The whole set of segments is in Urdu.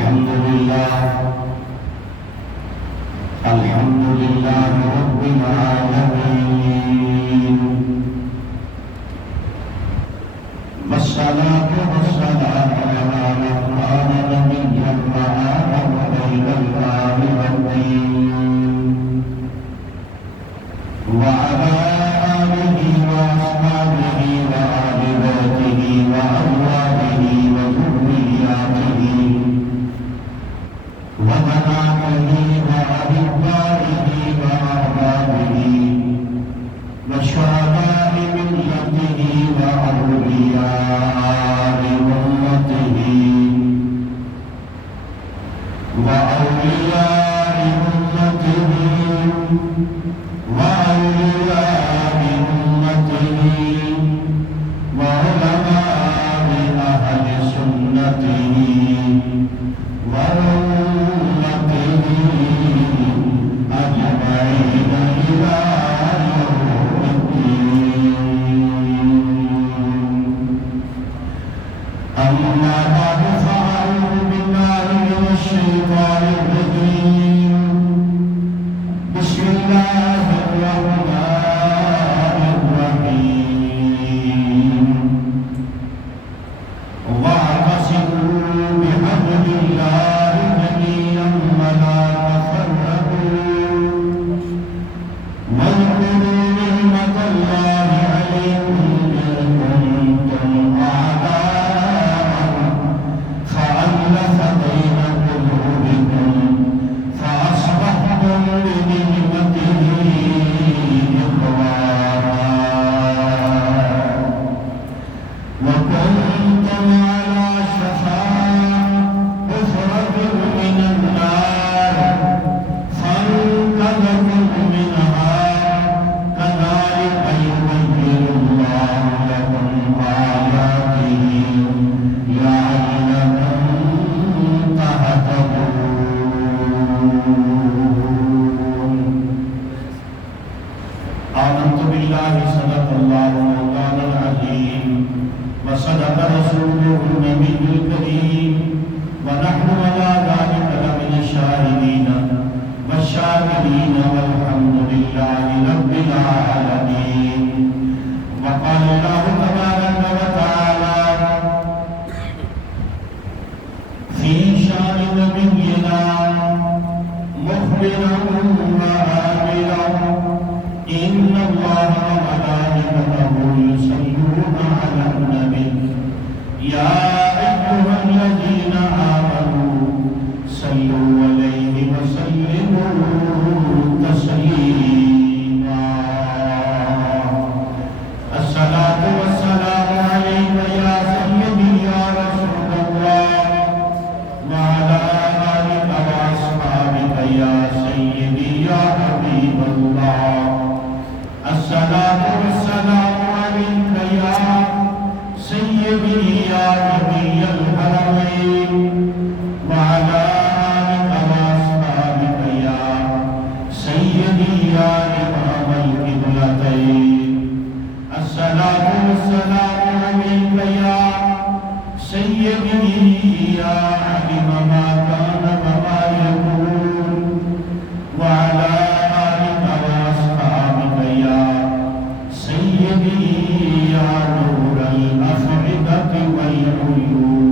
الحمد لله رب العالمين والصلاة والسلام على من كان نبيا وآدم بين الماء والطين وعلى آله وأصحابه وآل بيته وأزواجه وذرياته وبناته وأحبائه وأحبابه وشهداء ملته وأولياء أمته وأولياء أمته وأولياء أمته وعلماء أهل سنته وأمته أجمعين إلى يوم الدين. أما بعد فأعوذ بالله من الشيطان الرجيم. بسم الله الرحمن الرحيم. واعتصموا بحبل الله جميعا ولا تفرقوا واذكروا نعمة الله عليكم إذ كنتم أعداء فألف بين قلوبكم فأصبحتم بنعمته إخوانا وكنتم على شفا حفرة من النار فانقذكم منها كذلك يبين الله لكم آياته لعلكم تهتدون. آمنت بالله صدق الله مولانا العظيم وصدق رسوله النبي الكريم ونحن على ذلك لمن الشاهدين والشاكرين والحمد لله رب العالمين. وقال الله تبارك وتعالى في شان نبينا مخبرا وآمرا إن الله وملائكته يصلون على النبي يا أيها الذين آمنوا صلوا عليه وسلموا تسليما. الصلاة والسلام عليك يا سيدي يا رسول الله وعلى آلك وأصحابك يا سيدي يا حبيب الله. الصلاة والسلام عليك يا سيدي يا نبي الحرمين وعلى آلك وأصحابك يا سيدي يا إمام القبلتين. الصلاة والسلام عليك يا سيدي يا علم ما كان وما يكون وعلى آلك وأصحابك يا سيدي يا نور الأفئدة والعيون.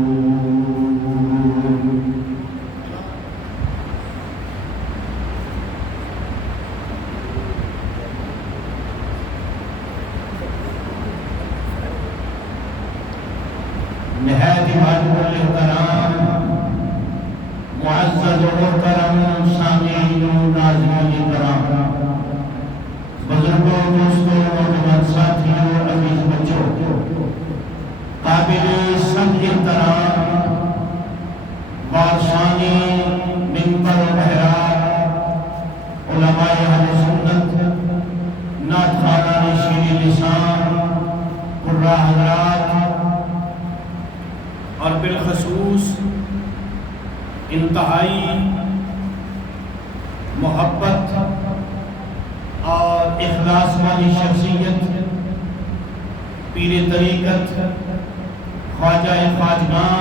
نہایت واجب الاحترام معزز و محترم سامعین و ناظرین کرام، بزرگوں، دوستوں، نوجوان ساتھیوں، عزیز بچوں، قابل سب احترام بارشانی منبر و محراب علماء اہل سنت، نعت خوانان شیریں لسان، قراء حضرات اور بالخصوص انتہائی محبت اور اخلاص والی شخصیت پیر طریقت خواجہ خواجگاں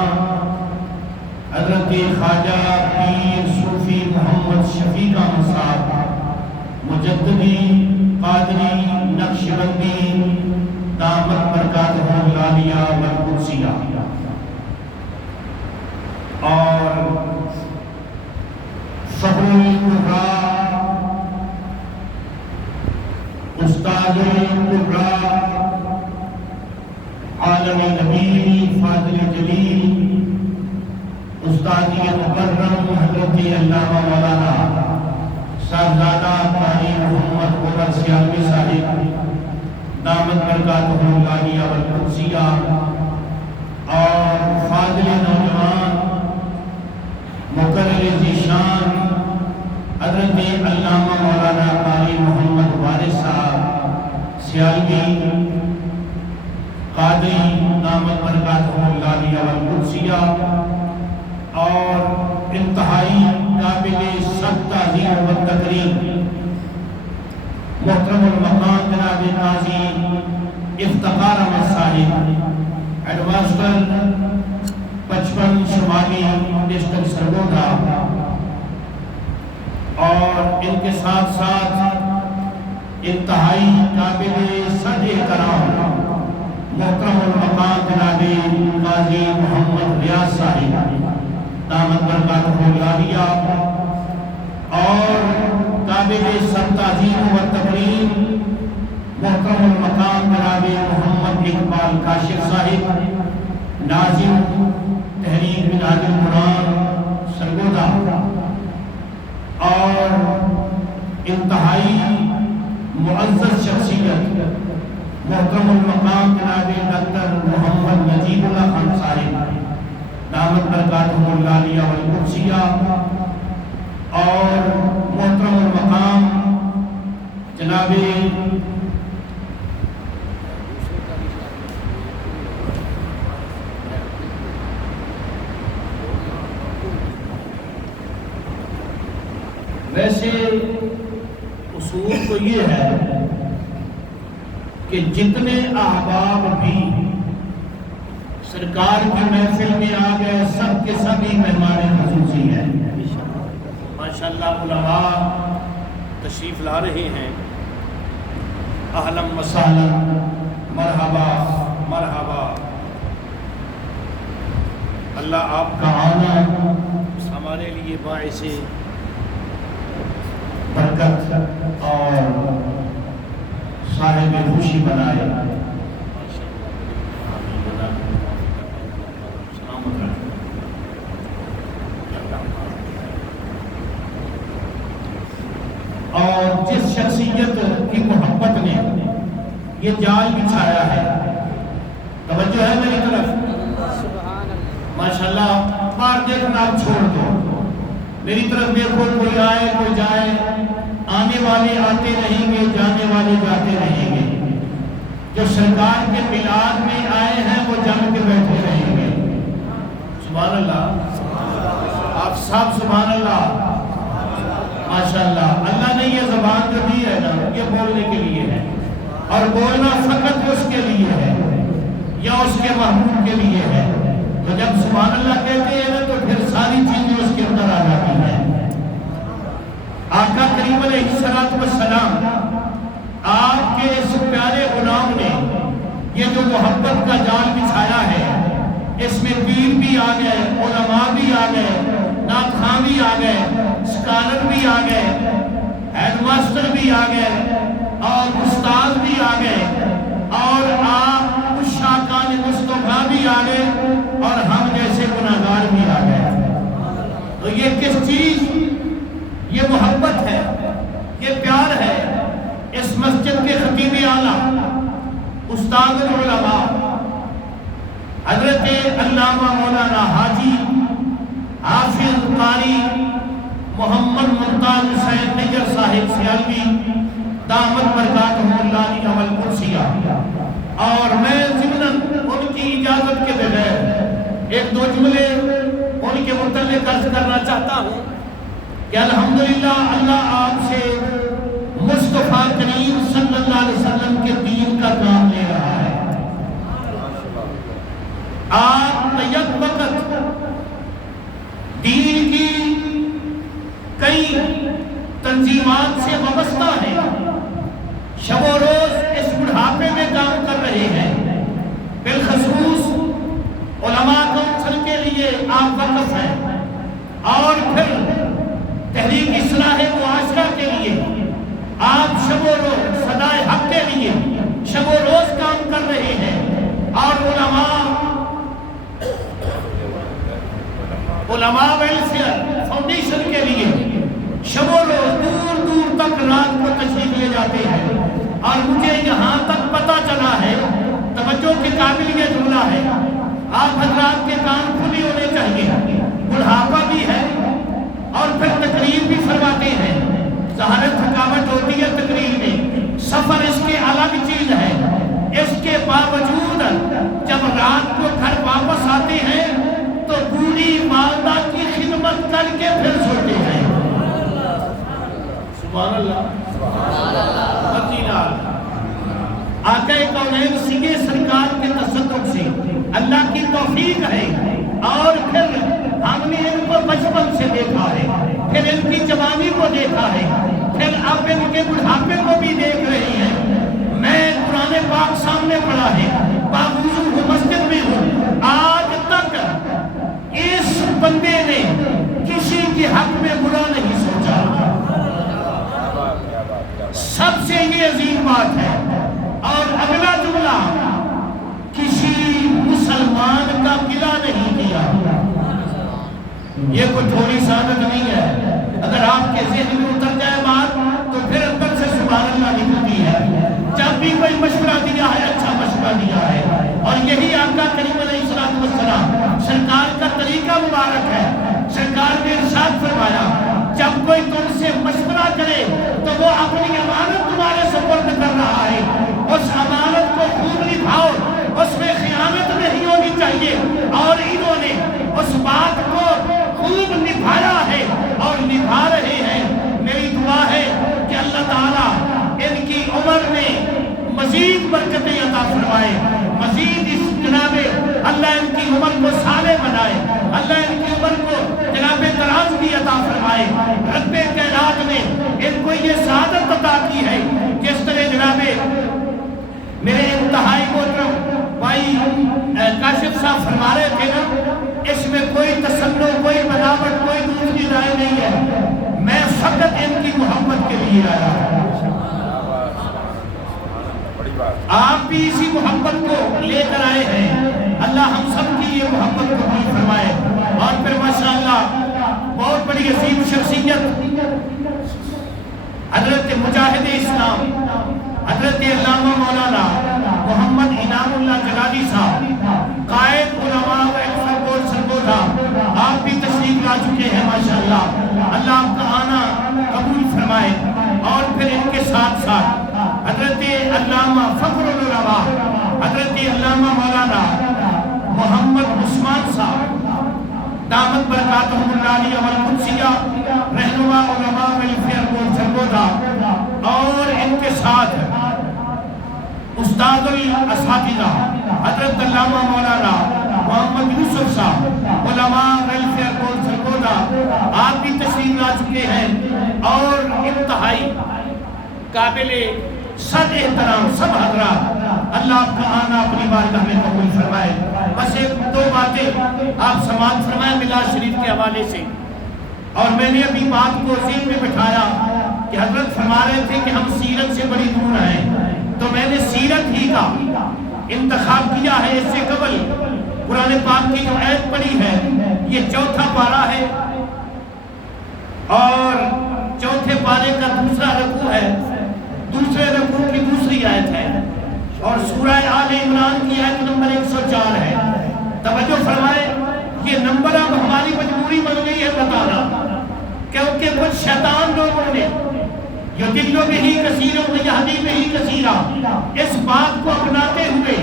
حضرت خواجہ پیر صوفی محمد شفیع احمد صاحب مجددی قادری نقشبندی دامت برکاتہ العالیہ والقدسیہ، اور فخر القراء استاد القراء عالم نبی فاضل جلیل استادی مکرم حضرت علامہ مولانا صاحبزادہ قاری محمد عمر سیالوی صاحب دامت برکاتہ العالیہ والقدسیہ، اور فاضل نوجوان مقرر ذیشان حضرت علامہ مولانا قاری محمد وارث صاحب سیالوی قادری دامت برکاتہ العالیہ والقدسیہ، اور انتہائی قابل سخت تعظیم و تکریم محترم المقام جناب قاضی افتخار احمد صاحب ہیڈ ماسٹر 55 شمالی ڈسٹرکٹ سرگودا، اور ان کے ساتھ ساتھ انتہائی قابل صد احترام محترم المقام جناب قاضی محمد ریاض صاحب دامت برکاتہ العالیہ، اور قابل سب تعظیم و تکریم محترم المقام جناب محمد اقبال کاشف صاحب ناظم تحریک منہاج القرآن سرگودا، اور انتہائی معزز شخصیت محترم المقام جناب ڈاکٹر محمد نجیب اللہ خان صاحب دامت برکاتہ العالیہ والقدسیہ، اور محترم المقام جناب ویسے اصول تو یہ ہے کہ جتنے احباب بھی سرکار کی محفل میں آ گئے سب کے سبھی مہمان خصوصی ہیں۔ ماشاءاللہ علماء تشریف لا رہے ہیں، اہلا و سہلا، مرحبا مرحبا۔ اللہ آپ کا آنا ہمارے لیے باعث برکت اور صاحب خوشی بنائے۔ اور جس شخصیت کی محبت نے یہ جال بچھایا ہے، توجہ ہے میری طرف، ماشاءاللہ باہر دیکھنا آپ چھوڑ دو، میری طرف دیکھو، کوئی آئے کوئی جائے، آنے والے آتے رہیں گے، جانے والے جاتے رہیں گے، جو سرکار کے میلاد میں آئے ہیں وہ جم کے بیٹھے رہیں گے۔ سبحان اللہ، آپ سب سبحان اللہ، ماشاءاللہ۔ اللہ نے یہ زبان جو دی ہے نا، یہ بولنے کے لیے ہے، اور بولنا فقط اس کے لیے ہے یا اس کے محبوب کے لیے ہے، تو جب سبحان اللہ کہتے ہیں نا تو پھر ساری چیزیں اس کے اندر آ جاتی ہیں۔ آقا کریم علیہ السلام، آپ کے اس پیارے غلام نے یہ جو محبت کا جال بچھایا ہے، اس میں پیر بھی آ گئے، علماء بھی آ گئے، نعت خواں بھی آ گئے، اسکالر بھی آ گئے، ہیڈ ماسٹر بھی آ گئے، اور استاد بھی آ گئے، اور آپ شاکان مصطفیٰ بھی آ گئے، اور ہم جیسے گناہگار بھی آ گئے۔ تو یہ کس چیز، یہ محبت ہے، یہ پیار ہے۔ اس مسجد کے خطیب اعلیٰ استاد العلماء حضرت علامہ مولانا حاجی حافظ قاری محمد ممتاز حسین نجر صاحب سیالوی دامت برکاتہ العالیہ والقدسیہ، اور میں ضمناً ان کی اجازت کے بغیر ایک دو جملے ان کے متعلق عرض کرنا چاہتا ہوں کہ الحمدللہ اللہ آپ سے مصطفیٰ کریم صلی اللہ علیہ وسلم کے دین کا کام لے رہا ہے۔ آپ یک وقت کئی تنظیمات سے وابستہ ہیں، شب و روز اس بڑھاپے میں کام کر رہے ہیں، بالخصوص علماء کونسل کے لیے آپ وقف ہیں، اور پھر تحریک اصلاح معاشرہ کے لیے آپ شب و روز صدائے حق کے لیے شب و روز کام کر رہے ہیں، اور علماء ویلفیئر فاؤنڈیشن کے لیے شب و روز دور دور تک رات کو تشریف لے جاتے ہیں، اور مجھے یہاں تک پتہ چلا ہے، توجہ کے قابل یہ جملہ ہے، آپ حضرات کے کان کھلی ہونے چاہیے، بڑھاپا بھی ہے اور پھر تقریر بھی فرماتے ہیں، ظاہر تھکاوٹ ہوتی ہے تقریر میں، سفر اس کے الگ چیز ہے، اس کے باوجود جب رات کو گھر واپس آتے ہیں تو بوڑھی والدہ کی خدمت کر کے پھر سوتے ہیں۔ سبحان اللہ، آقا کونین سیدھے سرکار کے تصدق سے اللہ کی توفیق ہے، اور پھر ہم نے ان کو بچپن سے دیکھا ہے، پھر ان کی جوانی کو دیکھا ہے، پھر اب ان کے بڑھاپے کو بھی دیکھ رہے ہیں۔ میں قرآن پاک سامنے پڑھا ہے، باوضو ہوں، مسجد میں ہوں، آج تک اس بندے نے کسی کے حق میں برا نہیں سوچا۔ سب سے یہ عظیم بات ہے۔ اور اگلا جملہ، کسی مسلمان کا گلہ نہیں کیا۔ یہ کوئی تھوڑی سعادت نہیں ہے، اگر آپ کے ذہن میں اتر جائے بات تو پھر اندر سے سبحان اللہ نکلتی ہے۔ جب بھی کوئی مشورہ دیا ہے، اچھا مشورہ دیا ہے، اور یہی آقا کریم علیہ السلام سرکار کا طریقہ مبارک ہے۔ سرکار نے ارشاد فرمایا، جب کوئی تم سے مشورہ کرے تو وہ اپنی امانت تمہارے سپرد کر رہا ہے، اس امانت کو خوب نبھاؤ، اس میں خیانت نہیں ہونی چاہیے، اور انہوں نے اس بات کو خوب نبھایا ہے اور نبھا رہے ہیں۔ میری دعا ہے کہ اللہ تعالیٰ ان کی عمر میں مزید برکتیں عطا فرمائے، مزید اس جناب اللہ ان کی عمر کو صالح بنائے، اللہ ان کی عمر کو جناب دراز بھی عطا فرمائے۔ رب کائنات نے ان کو یہ سعادت عطا کی ہے، جس طرح جناب میرے انتہائی محترم بھائی کاشف صاحب فرما رہے تھے نا، اس میں کوئی تصنع، کوئی بناوٹ، کوئی دوسری رائے نہیں ہے، میں فقط ان کی محبت کے لیے آیا ہوں۔ آپ بھی اسی محبت کو لے کر آئے ہیں، اللہ ہم سب کی یہ محبت کو قبول فرمائے۔ اور پھر ماشاءاللہ بہت بڑی عظیم شخصیت حضرت مجاہد اسلام حضرت علامہ مولانا محمد انعام اللہ جلالی صاحب، قائد علماء سرگودا، آپ بھی تشریف لا چکے ہیں ماشاءاللہ، اللہ آپ کا آنا قبول فرمائے۔ اور پھر ان کے ساتھ ساتھ حضرت علامہ فخر العلماء حضرت علامہ مولانا محمد عثمان صاحب دامت برکاتہم العالیہ والقدسیہ، رہنما علماء ویلفیئر بورڈ سرگودا، اور ان کے ساتھ استاد الاساتذہ حضرت علامہ مولانا محمد یوسف صاحب، علماء ویلفیئر بورڈ سرگودا، آپ بھی تشریف لا چکے ہیں، اور انتہائی قابل صد احترام سب حضرات، اللہ آپ کا آنا اپنی بارگاہ میں قبول فرمائے۔ بس ایک دو باتیں آپ سماعت فرمائیں میلاد شریف کے حوالے سے، اور میں نے ابھی بات کو ذہن میں بٹھایا کہ حضرت فرما رہے تھے کہ ہم سیرت سے بڑی دور ہیں، تو میں نے سیرت ہی کا انتخاب کیا ہے۔ اس سے قبل قرآن پاک کی جو آیت پڑھی ہے، یہ چوتھا پارہ ہے، اور چوتھے پارے کا دوسرا رکوع ہے، دوسرے رکوع کی دوسری آیت ہے، اور سورہ آل عمران کی آیت نمبر 104 ہے۔ توجہ فرمائے، یہ نمبر اب ہماری مجبوری بن گئی ہے بتانا، کیونکہ کچھ شیطان لوگوں نے یضل بہ کثیرا ویہدی بہ کثیرا اس بات کو اپناتے ہوئے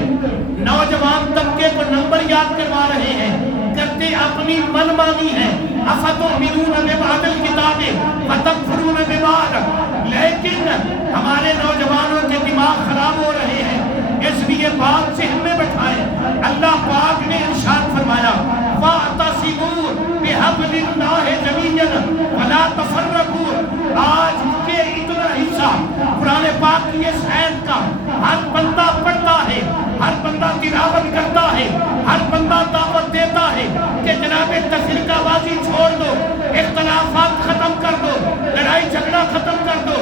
نوجوان طبقے کو نمبر یاد کروا رہے ہیں، کرتے اپنی من مانی ہے۔ افتؤمنون ببعض الکتاب وتکفرون ببعض، لیکن ہمارے نوجوانوں کے دماغ خراب ہو رہے ہیں، اس لیے بات ذہن میں بٹھائیں۔ اللہ پاک نے ارشاد فرمایا، وَاعْتَصِمُوا بِحَبْلِ اللَّهِ جَمِيعًا وَلَا تَفَرَّقُوا ہے، ہر بندہ دعوت دیتا ہے کہ جناب تفرقہ بازی چھوڑ دو، اختلافات ختم کر دو، لڑائی جھگڑا ختم کر دو،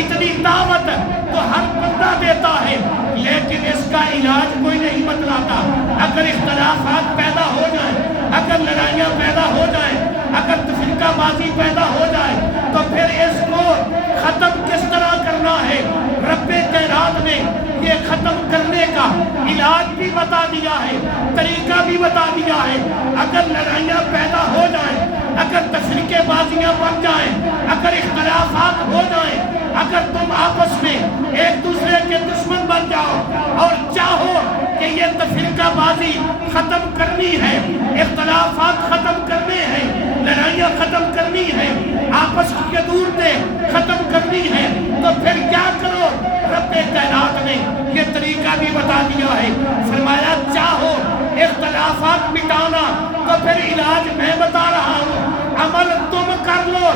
اتنی دعوت تو ہر بندہ دیتا ہے، لیکن اس کا علاج کوئی نہیں بتلاتا۔ اگر اختلافات پیدا ہو جائیں، اگر لڑائیاں پیدا ہو جائیں، اگر تفرقہ بازی پیدا ہو جائے تو پھر اس کو ختم کس طرح کرنا ہے؟ رب کائنات نے یہ ختم کرنے کا علاج بھی بتا دیا ہے، طریقہ بھی بتا دیا ہے۔ اگر لڑائیاں پیدا ہو جائیں، اگر تفرقے بازیاں بن جائیں، اگر اختلافات ہو جائیں، اگر تم آپس میں ایک دوسرے کے دشمن بن جاؤ اور چاہو کہ یہ تفرقہ بازی ختم کرنی ہے، اختلافات ختم کرنے ہیں، لڑائیاں ختم کرنی ہیں، آپس کے دورتیں ختم کرنی ہیں، تو پھر کیا کرو؟ رب کائنات نے یہ طریقہ بھی بتا دیا ہے۔ فرمایا چاہو اختلافات مٹانا تو پھر علاج میں بتا رہا ہوں، عمل تم کر لو،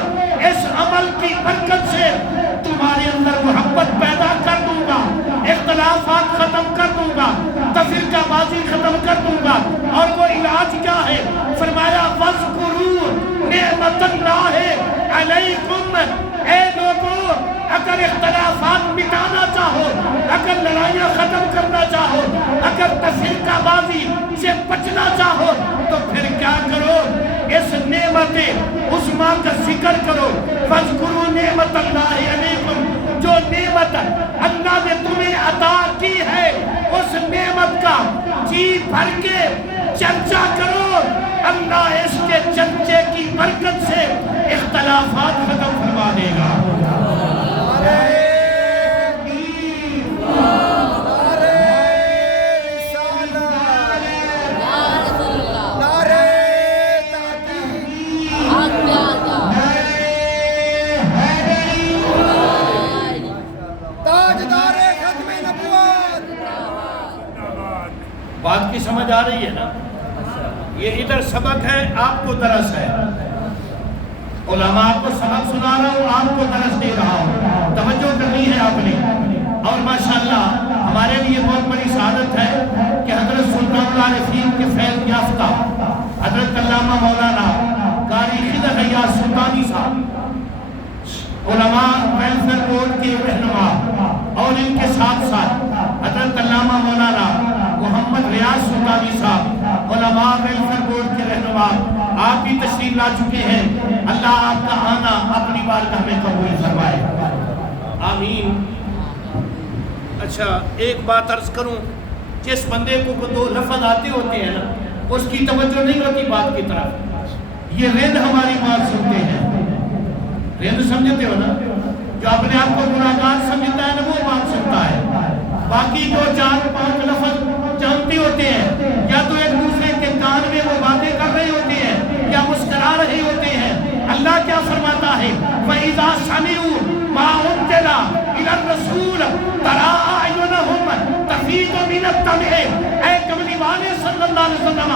اس عمل کی برکت سے تمہارے اندر محبت پیدا کر دوں گا، اختلافات ختم کر دوں گا، تفرقہ بازی ختم کر دوں گا۔ اور وہ علاج کیا ہے؟ فرمایا وَاذْكُرُوا نِعْمَتَ اللَّهِ عَلَيْكُمْ، اے لوگوں اگر اختلافات مٹانا چاہو، اگر لڑائیاں ختم کرنا چاہو، اگر تفرقہ بازی سے بچنا چاہو تو پھر کیا کرو؟ اس نعمت عظمیٰ کا ذکر کرو۔ فَاذْكُرُوا نِعْمَتَ اللَّهِ عَلَيْكُمْ، جو نعمت اللہ نے تمہیں عطا کی ہے اس نعمت کا جی بھر کے چرچا کرو، اللہ اس کے چرچے کی برکت سے اختلافات ختم فرما دے گا۔ بات کی سمجھ آ رہی ہے نا؟ یہ ادھر سبق ہے، آپ کو درس ہے، علماء کو سبق سنا رہا ہوں، آپ کو درس دے رہا ہوں، توجہ کرنی ہے آپ نے۔ اور ماشاءاللہ ہمارے لیے بہت بڑی سعادت ہے کہ حضرت سلطان العارفین کے فیض یافتہ حضرت علامہ مولانا قاری خضر غیاث سلطانی صاحب علماء ویلفیئر بورڈ کے رہنما، اور ان کے ساتھ ساتھ حضرت علامہ مولانا محمد ریاض سلطانی صاحب علماء ویلفیئر بورڈ کے رہنما، آپ بھی تشریف لا چکے ہیں۔ اللہ آپ کا آنا اپنی بارگاہ میں قبول فرمائے، آمین۔ اچھا ایک بات عرض کروں، جس بندے کو دو لفظ آتے ہوتے ہیں نا اس کی توجہ نہیں ہوتی بات کی طرف۔ یہ رند ہماری بات سنتے ہیں، رند سمجھتے ہو نا؟ جو اپنے آپ کو گناہگار سمجھتا ہے نا وہ بات سنتا ہے، باقی جو 4-5 لفظ جانتے ہوتے ہیں یا تو ایک دوسرے کے کان میں وہ باتیں کر رہے ہوتے ہیں یا مسکرا رہے ہوتے ہیں۔ اللہ کیا فرماتا ہے؟ وَإِذَا سَمِعُوا مَا أُنزِلَ إِلَى الرَّسُولِ تَرَىٰ أَعْيُنَهُمْ تَفِيضُ مِنَ الدَّمْعِ، اے کملی والے صلی اللہ علیہ وسلم،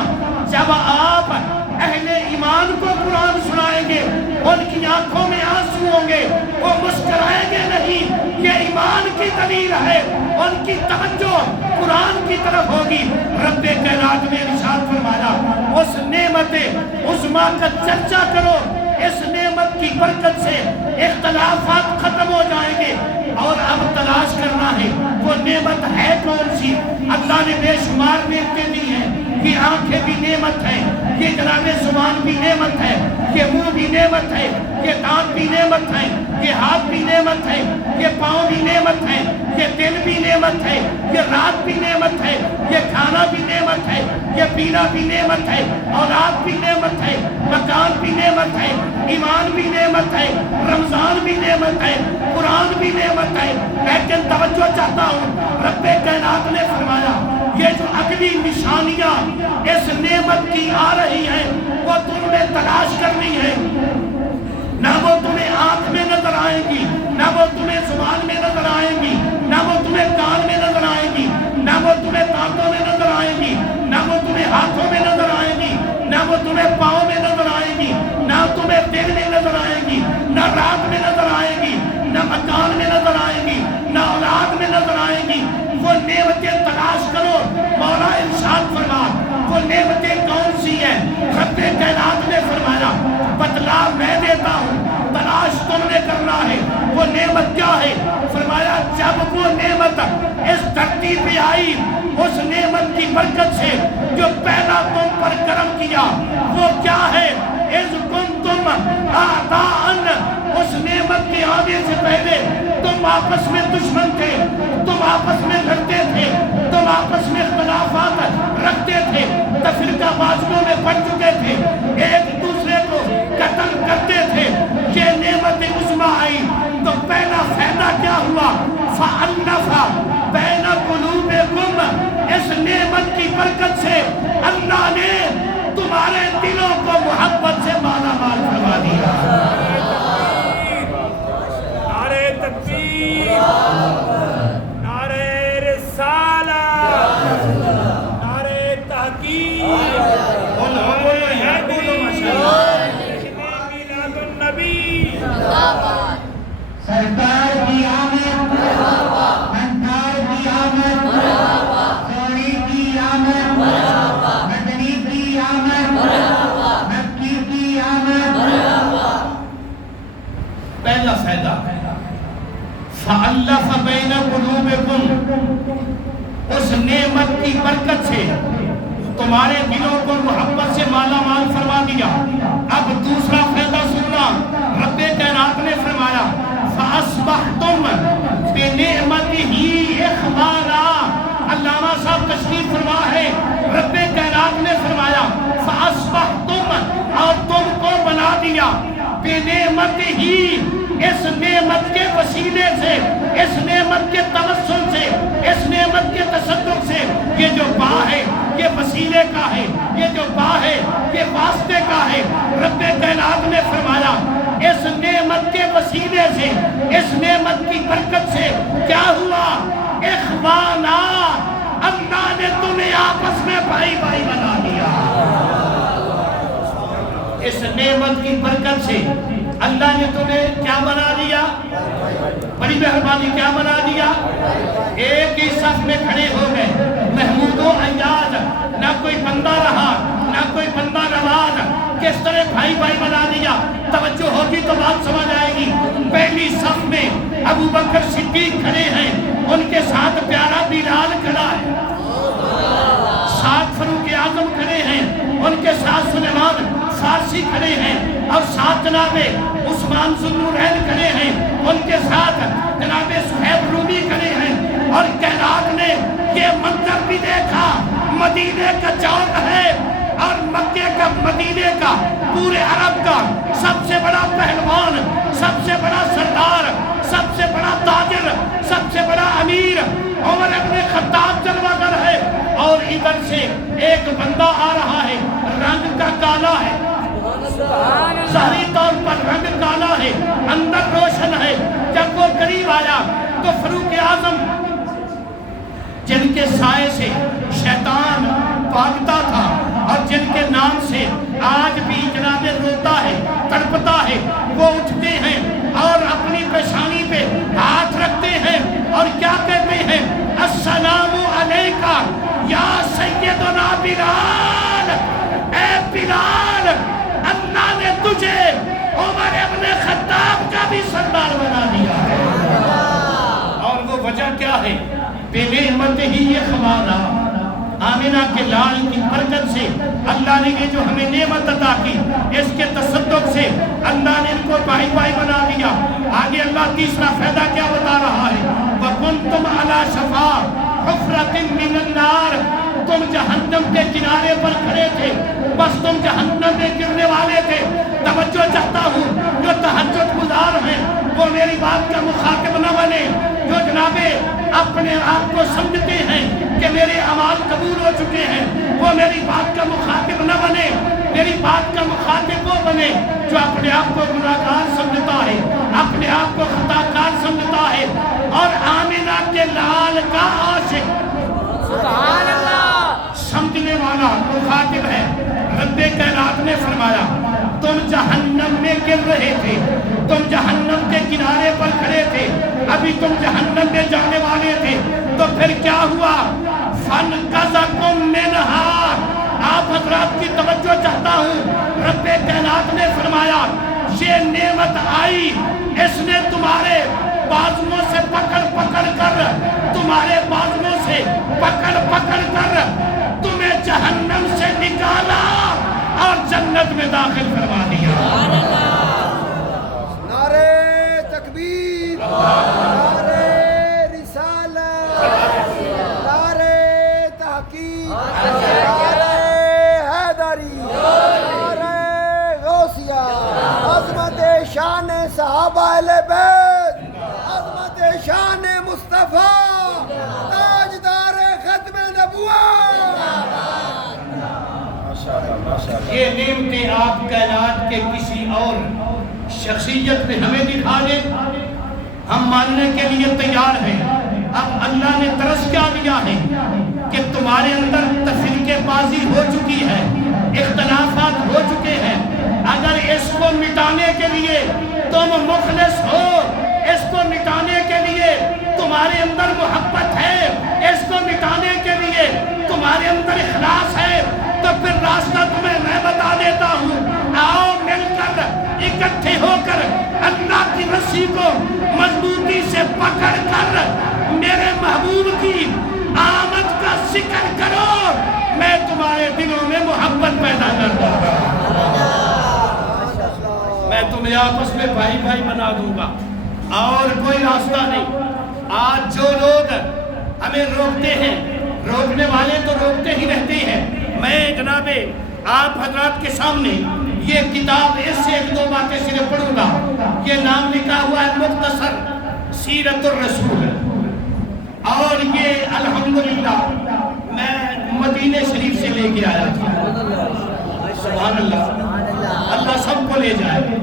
جب آپ اہل ایمان کو قرآن سنائیں گے ان کی آنکھوں میں آنسو ہوں گے، وہ مسکرائیں گے نہیں، یہ ایمان کی دلیل ہے، ان کی توجہ قرآن کی طرف ہوگی۔ رب کائنات نے ارشاد فرمایا اس نعمت عظمیٰ کا چرچا کرو، اس نعمت کی برکت سے اختلافات ختم ہو جائیں گے۔ اور اب تلاش کرنا ہے وہ نعمت ہے کون سی؟ اللہ نے بے شمار نعمتیں دی ہیں، یہ آنکھیں بھی نعمت ہیں، یہ جناب زبان بھی نعمت ہے، یہ منہ بھی نعمت ہے، یہ دانت بھی نعمت ہے، یہ ہاتھ بھی نعمت ہے، یہ پاؤں بھی نعمت ہے، یہ دل بھی نعمت ہے، یہ رات بھی نعمت ہے، یہ کھانا بھی نعمت ہے، یہ پینا بھی نعمت ہے، اولاد بھی نعمت ہے، مکان بھی نعمت ہے، ایمان بھی نعمت ہے، رمضان بھی نعمت ہے، قرآن بھی نعمت ہے۔ لیکن توجہ چاہتا ہوں، رب کائنات نے فرمایا یہ جو اگلی نشانیاں اس نعمت کی آ رہی ہیں وہ تم نے تلاش کرنی ہے، نہ وہ تمہیں آنکھ میں نظر آئیں گی، نہ وہ تمہیں زبان میں نظر آئیں گی، نہ وہ تمہیں کان میں نظر آئیں گی، نہ وہ تمہیں دانتوں میں نظر آئیں گی، نہ وہ تمہیں ہاتھوں میں نظر آئیں گی، نہ وہ تمہیں پاؤں میں نظر آئیں گی، نہ تمہیں دل میں نظر آئیں گی، نہ رات میں نظر آئیں گی، نہ مکان میں نظر آئیں گی، نہ اولاد میں نظر آئیں گی۔ وہ نعمتیں تلاش کرو. مولا ارشاد فرما وہ نعمتیں کون سی ہیں؟ رب کائنات نے فرمایا بتلا میں دیتا ہوں، تلاش تم نے کرنا ہے. وہ نعمت کیا ہے؟ فرمایا جب وہ نعمت اس دھرتی پہ آئی، اس نعمت کی برکت سے جو پہلا تم پر کرم کیا وہ کیا ہے؟ اِذْ كُنْتُمْ أَعْدَاءً، اس نعمت کے آنے سے پہلے تم آپس میں دشمن تھے، تم آپس میں لڑتے تھے، تم آپس میں اختلافات رکھتے تھے، تفرقہ بازیوں میں پڑ چکے تھے، ایک دوسرے کو قتل کرتے تھے. یہ نعمت عظمیٰ آئی تو پہلا فائدہ کیا ہوا؟ فَأَلَّفَ بَيْنَ قُلُوبِكُمْ، اس نعمت کی برکت سے اللہ نے تمہارے دلوں کو محبت سے مالا مال فرما دیا. نعرہ تکبیر، نعرہ رسالت، نعرہ تحقیق، میلاد النبی، سرکار کی آمد، انصار کی آمد، سوری کی آمد، مدنی کی آمد، مکی کی آمد. پہلا فائدہ فَأَلَّفَ بَيْنَ قُلُوبِكُمْ، اس نعمت کی برکت سے تمہارے دلوں کو محبت سے مالا مال فرما دیا. اب دوسرا فائدہ سننا، رب کائنات نے فرمایا فَأَصْبَحْتُمْ بِنِعْمَتِهِ إِخْوَانًا. علامہ صاحب تشریف فرما ہے، رب کائنات نے فرمایا فَأَصْبَحْتُمْ، اور تم کو بنا دیا بِنِعْمَتِهِ، اس نعمت کے وسیلے سے، اس نعمت کے توسل سے، اس نعمت کے تصدق سے. یہ جو با ہے یہ وسیلے کا ہے، یہ جو با ہے یہ واسطے کا ہے. رب کائنات نے فرمایا اس نعمت کے وسیلے سے، اس نعمت کی برکت سے کیا ہوا؟ اخوانا، اللہ نے تمہیں آپس میں بھائی بھائی بنا دیا. اس نعمت کی برکت سے اللہ نے تمہیں کیا بنا دیا؟ بڑی مہربانی، کیا بنا دیا؟ ایک ہی صف میں کھڑے ہو گئے، محمود و ایاز، نہ کوئی بندہ رہا نہ کوئی بندہ نواز. کس طرح بھائی بھائی بنا دیا؟ توجہ ہوگی تو بات سمجھ آئے گی. پہلی صف میں ابو بکر صدیق کھڑے ہیں، ان کے ساتھ پیارا بلال کھڑا ہے، ساتھ فاروق اعظم کھڑے ہیں، ان کے ساتھ سلیمان فارسی کھڑے ہیں، اور ساتھ جناب عثمان ذو النورین کھڑے ہیں، ان کے ساتھ جناب صہیب رومی کھڑے ہیں. اور کائنات نے یہ منظر بھی دیکھا، مدینے کا چوک ہے اور مکے کا، مدینے کا، پورے عرب کا سب سے بڑا پہلوان، سب سے بڑا سردار، سب سے بڑا تاجر، سب سے بڑا امیر عمر ابن خطاب جلوہ گر ہے. اور ادھر سے ایک بندہ آ رہا ہے، رنگ کا کالا ہے، ظاہری طور پر رنگ کالا ہے، اندر روشن ہے. جب وہ قریب آیا تو فاروق اعظم، جن کے سائے سے شیطان بھاگتا تھا اور جن کے نام سے آج بھی جناب روتا ہے، تڑپتا ہے، وہ اٹھتے ہیں اور اپنی پیشانی پہ ہاتھ رکھتے ہیں اور کیا کہتے ہیں؟ السلام علیکہ یا سیدنا بلال، اے بلال، اللہ نے تجھے عمر ابن خطاب کا بھی سردار بنا دیا ہے. اور وہ وجہ کیا ہے؟ بے نعمت ہی یہ خوانا، آمنہ کے لال کی برکت سے اللہ نے یہ جو ہمیں نعمت عطا کی، اس کے تصدق سے اللہ نے ان کو بھائی بھائی بنا دیا. آگے اللہ تیسرا فائدہ کیا بتا رہا ہے؟ وَكُنْتُمْ عَلَى شَفَا حُفْرَةٍ مِّنَ النَّارِ، تم جہنم کے کنارے پر کھڑے تھے، بس تم جہنم میں گرنے والے تھے. توجہ چاہتا ہوں، جو تہجد گزار ہیں وہ میری بات کا مخاطب نہ بنے. جو جناب اپنے آپ کو سمجھتے ہیں کہ میرے اعمال قبول ہو چکے ہیں، وہ میری بات کا مخاطب نہ بنے. میری بات کا مخاطب وہ بنے جو اپنے آپ کو گناہگار سمجھتا ہے، اپنے آپ کو خطا کار سمجھتا ہے اور آمنہ کے لال کا عاشق سبحان اللہ سمجھنے والا مخاطب ہے. رب کائنات نے فرمایا تم جہنم میں گر رہے تھے، تم جہنم کے کنارے پر کھڑے تھے، ابھی ابھی تم جہنم میں جانے والے تھے تو پھر کیا ہوا؟ فَانْقَذَكُم مِّنْهَا۔ آپ حضرات کی توجہ چاہتا ہوں، رب کائنات نے فرمایا یہ نعمت آئی، اس نے تمہارے بازوؤں سے پکڑ پکڑ کر، تمہارے بازوؤں سے پکڑ پکڑ کر تمہیں جہنم سے نکالا اور جنت میں داخل فرما دیا۔ نعرے تکبیر، نعرے رسالت، نعرے تحقیق، نعرے حیدری، نعرے غوثیہ، عظمت شان صحابہ اہل بیت، عظمت شان مصطفیٰ، تاجدار ختم نبوت۔ یہ نعمتیں آپ کائنات کے کسی اور شخصیت میں ہمیں دکھا دیں، ہم ماننے کے لیے تیار ہیں۔ اب اللہ نے ترس کیا دیا ہے کہ تمہارے اندر تفریق بازی ہو چکی ہے، اختلافات ہو چکے ہیں، اگر اس کو مٹانے کے لیے تم مخلص ہو، اس کو مٹانے کے لیے تمہارے اندر محبت ہے، اس کو مٹانے کے لیے تمہارے اندر اخلاص ہے، تو پھر راستہ تمہیں میں بتا دیتا ہوں۔ آؤ مل کر اکٹھے ہو کر اللہ کی رسی کو مضبوطی سے پکڑ کر میرے محبوب کی آمد کا ذکر کرو، میں تمہارے دلوں میں محبت پیدا کر دوں گا، میں تمہیں آپس میں بھائی بھائی بنا دوں گا، اور کوئی راستہ نہیں۔ آج جو لوگ ہمیں روکتے ہیں، روکنے والے تو روکتے ہی رہتے ہیں، میں جناب آپ حضرات کے سامنے یہ کتاب اس سے ایک دو باتیں صرف پڑھوں گا۔ یہ نام لکھا ہوا ہے مختصر سیرت الرسول، اور یہ الحمدللہ میں مدینہ شریف سے لے کے آیا تھا۔ سبحان اللہ، اللہ سب کو لے جائے۔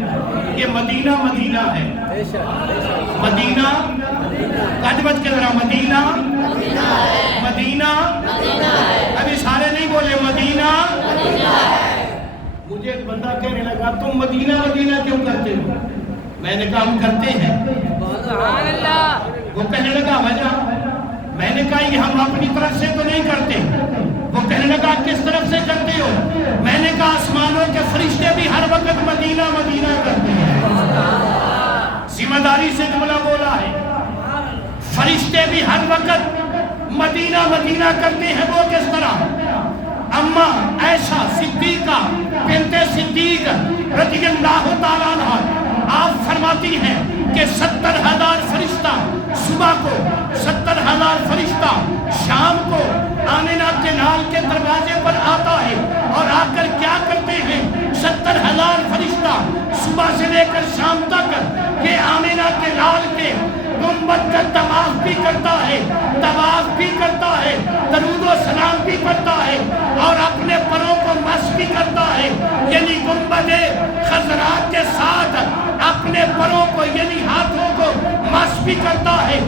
یہ مدینہ مدینہ ہے، مدینہ کج بج کے ذرا، مدینہ مدینہ، ابھی سارے نہیں بولے مدینہ۔ مجھے ایک بندہ کہنے لگا تم مدینہ مدینہ کیوں کرتے ہو؟ میں نے کہا ہم کرتے ہیں۔ وہ کہنے لگا وجہ؟ میں نے کہا یہ ہم اپنی طرف سے تو نہیں کرتے۔ وہ کہنے لگا کس طرف سے کرتے ہو؟ میں نے کہا آسمانوں کے فرشتے بھی ہر وقت مدینہ مدینہ کرتے ہیں۔ ذمہ داری سے جملہ بولا ہے، فرشتے بھی ہر وقت مدینہ مدینہ کرتے ہیں۔ وہ کس طرح؟ اماں عائشہ صدیقہ بنت صدیق رضی اللہ تعالیٰ عنہ آپ فرماتی ہیں کہ 70,000 فرشتہ صبح کو، 70,000 فرشتہ شام کو آمنہ کے لال کے دروازے پر آتا ہے، اور آ کر کیا کرتے ہیں؟ 70,000 فرشتہ صبح سے لے کر شام تک یہ آمنہ کے لال کے گنبد کا طواف بھی کرتا ہے، طواف بھی کرتا ہے، درود و سلام بھی پڑھتا ہے، اور اپنے پروں کو مس بھی کرتا ہے، یعنی گنبد خضرا کے ساتھ اپنے پروں کو یعنی ہاتھوں کو مس بھی کرتا ہے۔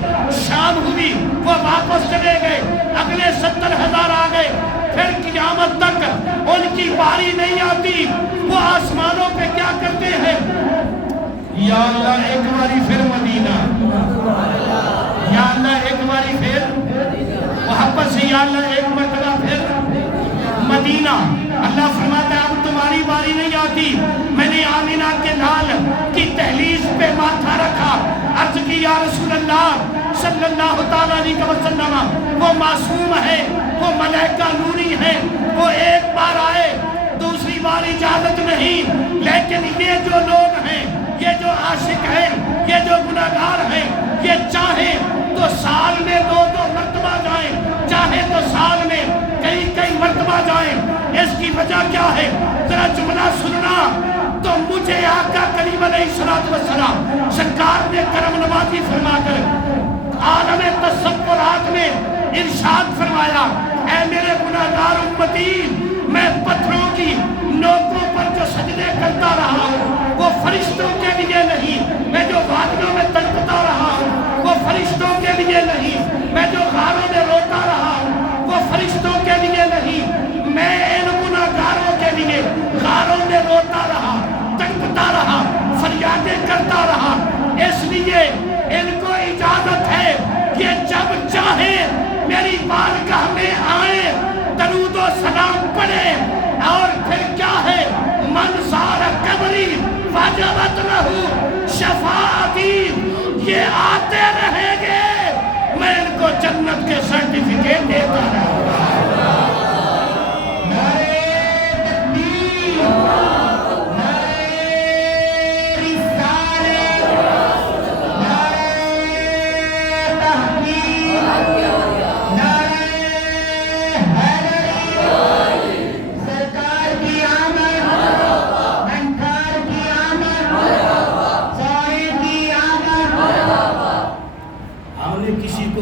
شام ہوئی وہ واپس چلے گئے، اگلے 70,000 آ گئے، پھر قیامت تک ان کی باری نہیں آتی۔ وہ آسمانوں پہ کیا کرتے ہیں؟ یا اللہ ایک باری پھر مدینہ، یا اللہ ایک باری پھر محبت سے، یا اللہ ایک مرتبہ پھر مدینہ۔ اللہ فرماتا ہے اب تمہاری باری نہیں آتی۔ میں نے آمینہ کے لال کی دہلیز پہ ماتھا رکھا، عرض کی یا رسول اللہ صلی اللہ تعالیٰ علیہ وسلم، وہ معصوم ہے، وہ ملائکہ نوری ہے، وہ ایک بار آئے دوسری بار اجازت نہیں، لیکن یہ جو لوگ ہیں، یہ جو عاشق ہیں، یہ جو گناہگار ہیں، یہ چاہیں تو سال میں 2 مرتبہ جائیں، چاہے تو سال میں کئی مرتبہ جائیں۔ اس کی وجہ کیا ہے؟ ذرا جملہ سننا تو مجھے آقا کریم علیہ السلام سرکار نے کرم نوازی فرما کر عالم تصورات میں ارشاد فرمایا، اے میرے گناہگار امتی، میں پتھروں کی نوکوں پر جو سجدے کرتا رہا ہوں وہ فرشتوں کے لیے نہیں، میں جو وادیوں میں تڑپتا رہا ہوں وہ فرشتوں کے لیے نہیں، میں جو غاروں میں روتا رہا ہوں وہ فرشتوں کے لیے نہیں، میں ان گناہگاروں کے لیے غاروں میں روتا رہا، تڑپتا رہا، فریادیں کرتا رہا، اس لیے ان کو اجازت وجبت لہو شفاعتی، یہ آتے رہیں گے، میں ان کو جنت کے سرٹیفکیٹ دیتا رہوں گا۔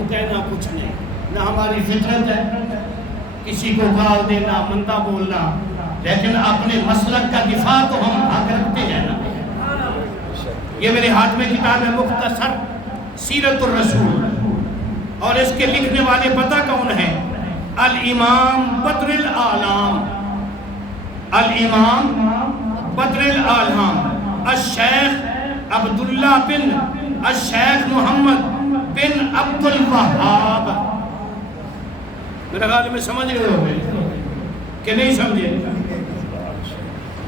کہنا کچھ نہیں، نہ ہماری فطرت ہے کسی کو گال دینا، مندہ بولنا، لیکن اپنے مسلک کا دفاع تو ہم حق رکھتے ہیں نا۔ یہ میرے ہاتھ میں کتاب ہے مختصر سیرت الرسول، اور اس کے لکھنے والے پتہ کون ہیں؟ الامام بدر العالم، الامام بدر العالم الشیخ عبداللہ بن الشیخ محمد بن عبد الوہاب۔ میرا خیال میں سمجھ گئے ہو کہ نہیں سمجھے؟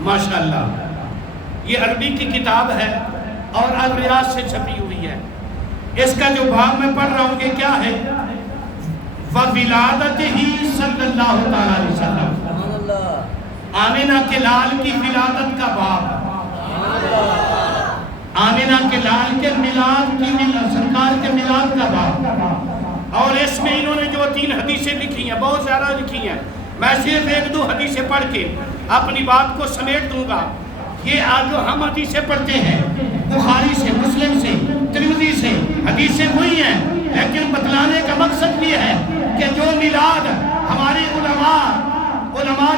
ماشاءاللہ، یہ عربی کی کتاب ہے اور الریاض سے چھپی ہوئی ہے۔ اس کا جو باب میں پڑھ رہا ہوں کہ کیا ہے، وَوِلَادَتِهِ صلی اللہ تعالیٰ علیہ وسلم، آمنہ کے لال کی ولادت کا باب، آمنہ کے لال کے میلاد کی سرکار کے میلاد کا باب، اور اس میں انہوں نے جو 3 حدیثیں لکھی ہیں، بہت زیادہ لکھی ہیں، میں صرف 1-2 حدیثیں پڑھ کے اپنی بات کو سمیٹ دوں گا۔ یہ آج جو ہم حدیثیں پڑھتے ہیں بخاری سے، مسلم سے، ترمذی سے، حدیثیں وہی ہیں، لیکن بتلانے کا مقصد یہ ہے کہ جو میلاد ہمارے علماء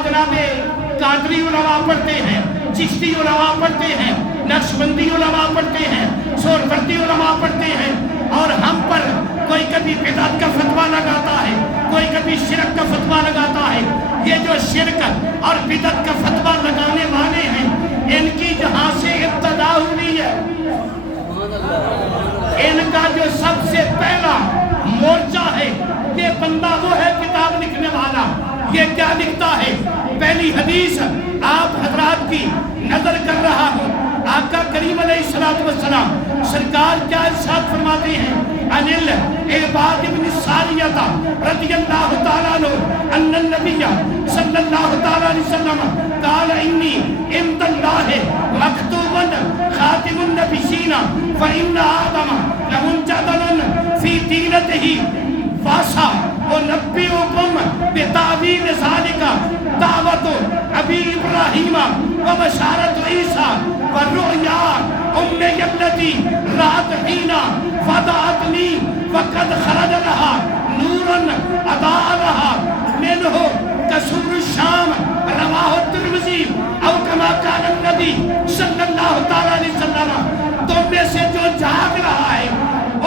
جناب قادری علماء پڑھتے ہیں، چشتی علماء پڑھتے ہیں، نقشبندی علماء پڑھتے ہیں، سورفردی علماء پڑھتے ہیں، اور ہم پر کوئی کبھی بدعت کا فتویٰ لگاتا ہے، کوئی کبھی شرک کا فتویٰ لگاتا ہے۔ یہ جو شرک اور بدعت کا فتویٰ لگانے والے ہیں، ان کی جہاں سے ابتدا ہوئی ہے، ان کا جو سب سے پہلا مورچہ ہے، یہ بندہ وہ ہے کتاب لکھنے والا۔ یہ کیا لکھتا ہے؟ پہلی حدیث آپ حضرات کی نظر کر رہا ہوں، آقا کریم علیہ السلام سرکار کیا ارشاد فرماتے ہیں؟ انل عباد ابن ساریہ رضی اللہ تعالیٰ عنہ ان النبی صلی اللہ تعالیٰ علیہ وسلم قال انی عند اللہ مکتوبا خاتم النبیین فإن آدم لمنجدل فی دینتہ واسا ونبئکم بتعویل ذالک دعوت ابی ابراہیم وبشارت عیسیٰ والرؤیا امی التي رأت حین فدعتنی وقد خرج لها نورا اضاء لها منہ کسور الشام رواہ الترمذی او کما قال النبی صلی اللہ تعالیٰ علیہ وسلم۔ تم میں سے جو جاگ رہا ہے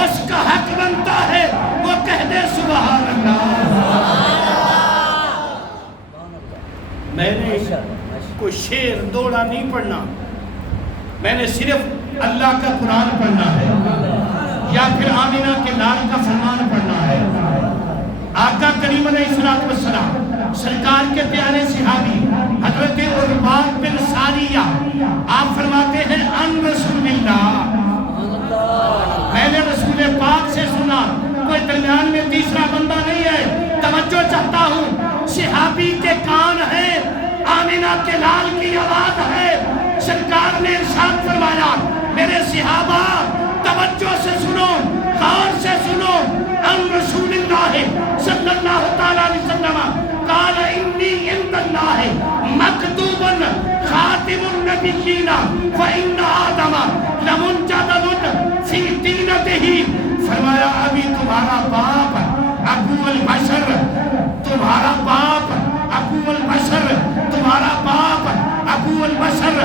اس کا حق بنتا ہے وہ کہہ دے سبحان اللہ۔ میں نے کوئی شعر دوڑا نہیں پڑھنا، میں نے صرف اللہ کا قرآن پڑھنا ہے یا پھر آمنہ کے لال کا فرمان پڑھنا ہے۔ آقا کریم علیہ السلام سرکار کے پیارے صحابی حضرت عرباد بن ساریہ آپ فرماتے ہیں ان رسول اللہ، میں نے رسول پاک سے سنا، کوئی درمیان میں تیسرا بندہ نہیں ہے۔ توجہ چاہتا ہوں، صحابی کے کان ہیں، آمنہ کے لال کی آواز ہے۔ سرکار نے ارشاد فرمایا میرے صحابہ توجہ سے سنو، غور سے سنو، ان رسول اللہ صلی اللہ تعالیٰ علیہ وسلم قال انی عند اللہ مکتوبا خاتم النبیین فإن آدم لمنجدل فی دینتہ۔ فرمایا ابھی تمہارا باپ ابو البشر، تمہارا باپ ابو البشر، تمہارا باپ ابو البشر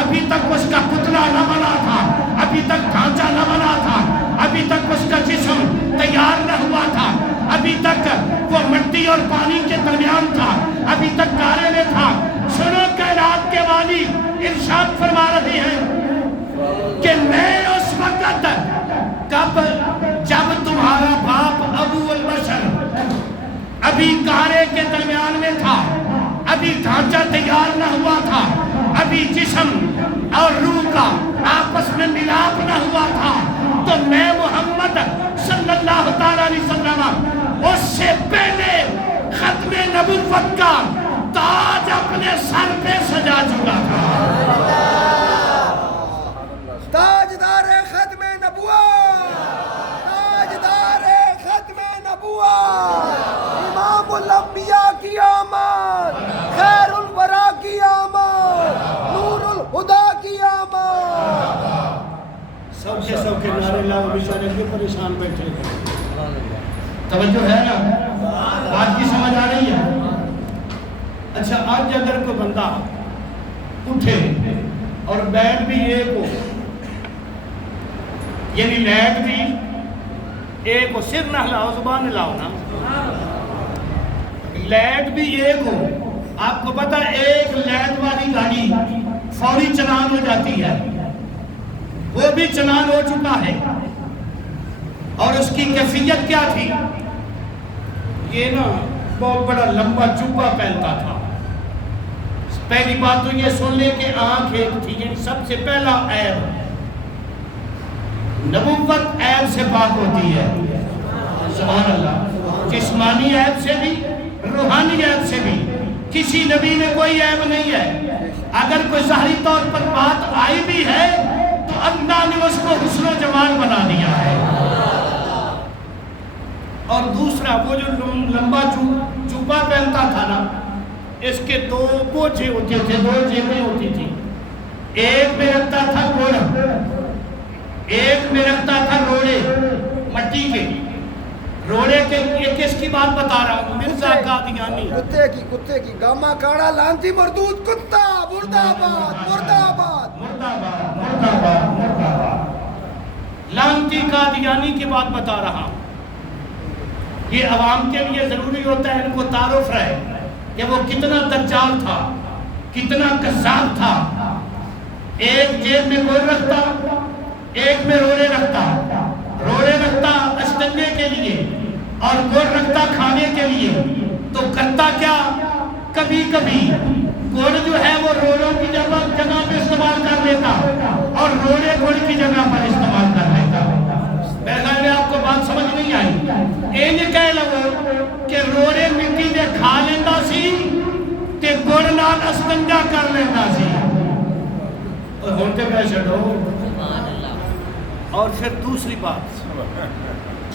ابھی تک اس کا پتلا نہ بنا تھا، ابھی تک ڈھانچہ نہ بنا تھا، ابھی تک اس کا جسم تیار نہ ہوا تھا، ابھی تک وہ مٹی اور پانی کے درمیان تھا، ابھی تک کارے میں تھا۔ سنو کائنات کے والی ارشاد فرما رہے ہیں کہ میں اس وقت جب تمہارا باپ ابو البشر ابھی کارے کے درمیان میں تھا، ابھی ڈھانچہ تیار نہ ہوا تھا، ابھی جسم اور روح کا نبوت کا تاج اپنے سر پہ سجا چکا تھا. تاجدار ختم نبوت، تاجدار ختم نبوت، امام الانبیاء کی آمد، خیر الورا کی آمد، نور الہدا کی آمد. سب کے نعرے لاؤ، بیچارے کیوں پریشان بیٹھے ہیں؟ توجہ ہے نا؟ بات کی سمجھ آ رہی ہے؟ اچھا، آج اگر کوئی بندہ اٹھے اور بیٹھ بھی ایک ہو، یعنی لیٹ بھی ایک ہو، سر نہ ہلاؤ، زبان ہلاؤ نا، لیٹ بھی ایک ہو. آپ کو پتا ایک لیٹ والی گاڑی فوری چلان ہو جاتی ہے، وہ بھی چلان ہو چکا ہے. اور اس کی کیفیت کیا تھی؟ یہ نا بہت بڑا لمبا جبہ پہنتا تھا. پہلی بات تو یہ سن لے کہ آنکھ ایک تھی، یعنی سب سے پہلا عیب. نبوت عیب سے پاک ہوتی ہے، سبحان اللہ. جسمانی عیب سے بھی، روحانی عیب سے بھی. کسی نبی میں کوئی عیب نہیں ہے. اگر کوئی ظاہری طور پر بات آئی بھی ہے تو اللہ نے اس کو حسن و جمال بنا دیا ہے. اور دوسرا، وہ جو لمبا جوبہ پہنتا تھا نا، اس کے دو بوجھے ہوتے تھے، دو جیبیں ہوتی تھی. ایک میں رکھتا تھا گھوڑا، ایک میں رکھتا تھا روڑے، مٹی کے روڑے کے. کس کی بات بتا رہا ہوں؟ مرزا قادیانی. کتے کی گاما کاڑا لانتی مردود کتا، مرد آباد، مرد آباد، مرد آباد، مرد آباد، مرد آباد. لانتی قادیانی کی بات بتا رہا ہوں. یہ عوام کے لیے ضروری ہوتا ہے ان کو تعارف رہے کہ وہ کتنا دجال تھا، کتنا کذاب تھا. ایک جیب میں گول رکھتا، ایک میں روڑے رکھتا. روڑے رکھتا استنجے کے لیے اور گول رکھتا کھانے کے لیے. تو کرتا کیا، کبھی کبھی گول جو ہے وہ روڑوں کی جگہ پہ استعمال کر لیتا اور روڑے گول کی جگہ پر استعمال کر لیتا. میرے میں آپ کو بات سمجھ نہیں آئی؟ یہ کہہ لگو کہ روڑے مٹی دے کھا لیتا سی تے گول نال استنجا کر لیتا سی. اور ہوتے میں چھڑو. اور پھر دوسری بات،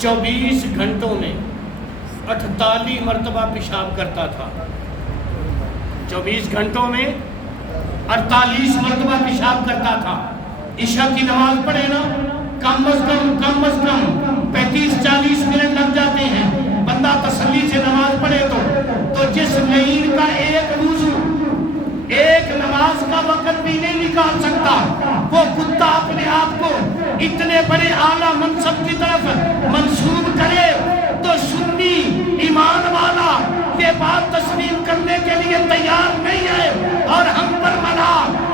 24 گھنٹوں میں 48 مرتبہ پیشاب کرتا تھا. 24 گھنٹوں میں 48 مرتبہ پیشاب کرتا تھا. عشاء کی نماز پڑھے نا، کم از کم 35-40 منٹ لگ جاتے ہیں. بندہ تسلی سے نماز پڑھے تو جس لعین کا ایک وضو ایک نماز کا وقت بھی نہیں نکال سکتا، وہ کتا اپنے آپ کو اتنے بڑے اعلیٰ منصب کی طرف منسوب کرے تو سنی ایمان والا یہ بات تسلیم کرنے کے لیے تیار نہیں ہے. اور ہم پر منا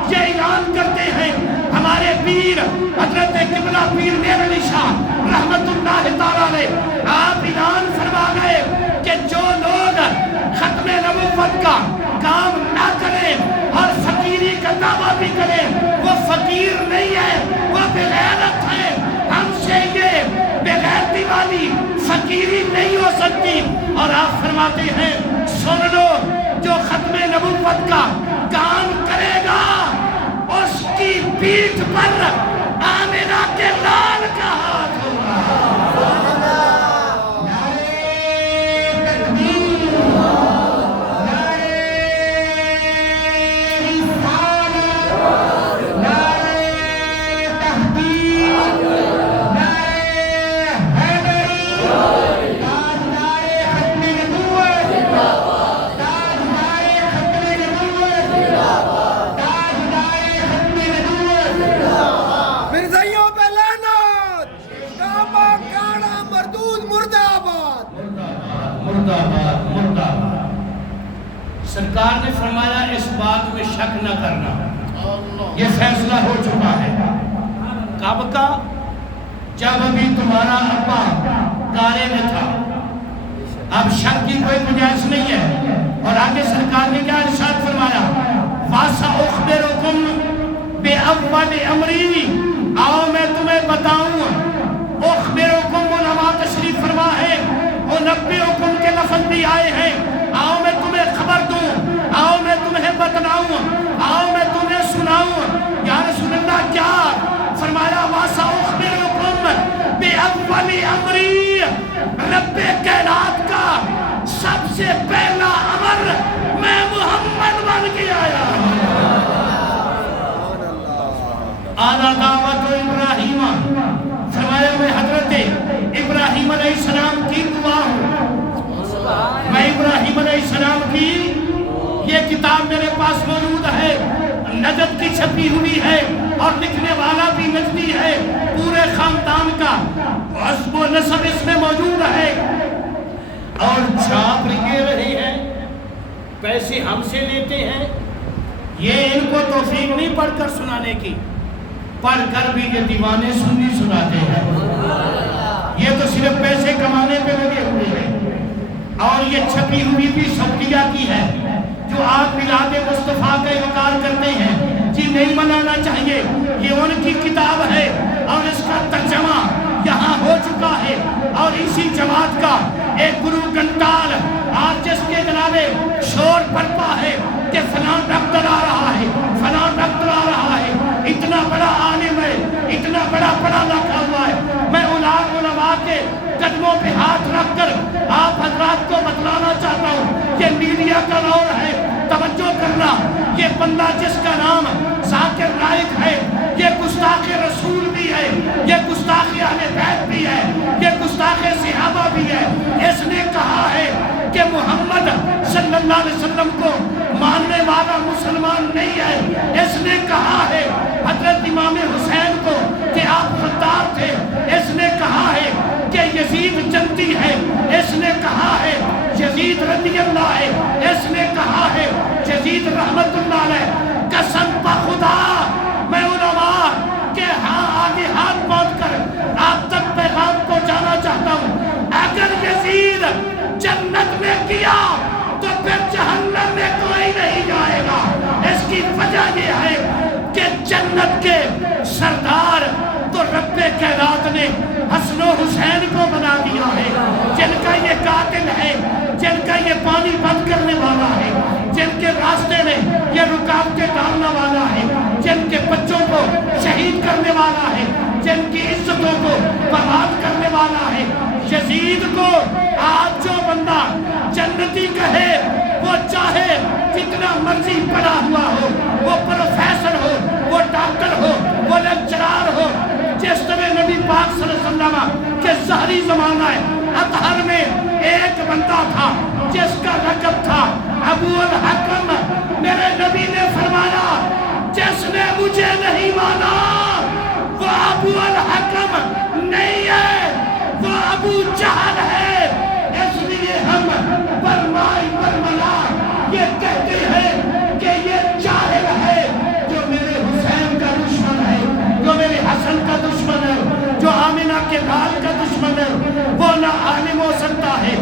یہ اعلان کرتے ہیں، ہمارے پیر حضرت قبلہ پیر میر علی شاہ رحمت اللہ تعالیٰ نے آپ اعلان فرما گئے کہ جو لوگ ختم نبوت کا کام نہ کریں اور فقیری کا دعویٰ بھی کریں، وہ فقیر نہیں ہے، وہ بغیرت ہے. ہم سے یہ بغیرتی والی فقیری نہیں ہو سکتی. اور آپ فرماتے ہیں، سن لو، جو ختم نبوت کا کام کرے گا اس کی پیٹھ پر آمنہ کے لال کا ہاتھ ہوگا. سرکار نے فرمایا اس بات میں شک نہ کرنا، یہ فیصلہ ہو چکا ہے. کب کا؟ جب ابھی تمہارا ابا کارے میں تھا. اب شک کی کوئی گنجائش نہیں ہے. اور آگے سرکار نے کیا ارشاد فرمایا؟ وَسَأُخْبِرُكُمْ بِأَوَّلِ أَمْرِي، آؤ میں تمہیں بتاؤں. اخبرکم علماء تشریف فرما ہے، انبئکم کے لفظ بھی آئے ہیں. آؤ میں تمہیں بتلاؤں، آؤ میں تمہیں سناؤں۔ یا رسول اللہ کیا؟ فرمایا وَسَأُخْبِرُكُمْ بِأَوَّلِ أَمْرِي، رب کائنات کا سب سے پہلا امر میں محمد بن کے آیا ہوں۔ آنا دعوت ابراہیم، فرمایا میں حضرت ابراہیم علیہ السلام کی دعا ہوں، میں ابراہیم علیہ السلام کی یہ کتاب میرے پاس موجود ہے، نجد کی چھپی ہوئی ہے اور لکھنے والا بھی نجدی ہے، پورے خاندان کا حسب و نسب اس میں موجود ہے، اور چھاپ لیے رہے ہیں، پیسے ہم سے لیتے ہیں۔ یہ ان کو توفیق نہیں پڑھ کر سنانے کی، پڑھ کر بھی یہ دیوانے سنی سناتے ہیں۔ یہ تو صرف پیسے کمانے پہ لگے ہوئے ہیں، اور یہ چھپی ہوئی بھی سعودیہ کی ہے، جو آپ میلاد مصطفیٰ کا انکار کرتے ہیں، جی نہیں منانا چاہیے، یہ ان کی کتاب ہے اور اس کا ترجمہ یہاں ہو چکا ہے، اور اسی جماعت کا ایک گرو گنٹال آج جس کے جنابے شور برپا ہے کہ فلاں ڈاکٹر آ رہا ہے، فلاں ڈاکٹر آ رہا ہے، اتنا بڑا عالم ہے، اتنا بڑا پڑھا لکھا ہوا ہے۔ میں علماء کے قدموں پہ ہاتھ رکھ کر آپ حضرات کو بتلانا چاہتا ہوں کہ میڈیا کا دور ہے، توجہ کرنا۔ یہ بندہ جس کا نام ذاکر نائک ہے، یہ گستاخ رسول بھی ہے، یہ گستاخ اہل بیت بھی ہے، یہ گستاخ صحابہ بھی ہے۔ اس نے کہا ہے کہ محمد صلی اللہ علیہ وسلم کو ماننے والا مسلمان نہیں ہے۔ اس نے کہا ہے حضرت امام حسین کو کہ آپ غدار تھے۔ اس نے کہا ہے کہ یزید جنتی ہے۔ اس نے کہا ہے یزید رضی اللہ ہے۔ اس نے کہا ہے یزید رحمت اللہ علیہ۔ قسم بخدا میں علماء کے آگے ہاتھ باندھ کر آپ تک پیغام پہنچانا چاہتا ہوں، اگر یزید جنت میں کیا تو پھر جہنم میں کوئی نہیں جائے گا۔ اس کی وجہ یہ ہے کہ جنت کے سردار تو رب کائنات نے حسن و حسین کو بنا دیا ہے، جن کا یہ قاتل ہے، جن کا یہ پانی بند کرنے والا ہے، جن کے راستے میں یہ رکاوٹیں ڈالنے والا ہے، جن کے بچوں کو شہید کرنے والا ہے، جن کی عزتوں کو برباد کرنے والا ہے۔ یزید کو آج جو بندہ جنتی کہے، وہ چاہے کتنا مرضی پڑھا ہوا ہو، وہ پروفیسر ہو، وہ ڈاکٹر ہو، وہ لیکچرار ہو، جس طرح نبی پاک صلی اللہ علیہ وسلم کے ظاہری زمانہ ہے اطہر میں ایک بندہ تھا جس کا لقب تھا ابو الحکم۔ میرے نبی نے فرمایا جس نے مجھے نہیں مانا وہ ابو الحکم نہیں ہے، وہ ابو جہل ہے۔ اس لیے ہم برمائی برملا یہ کہتے ہیں کہ یہ جاہل ہے، جو میرے حسین کا دشمن ہے، جو میرے حسن کا دشمن ہے، جو آمنہ کے لال کا دشمن ہے، وہ نہ عالم ہو سکتا ہے،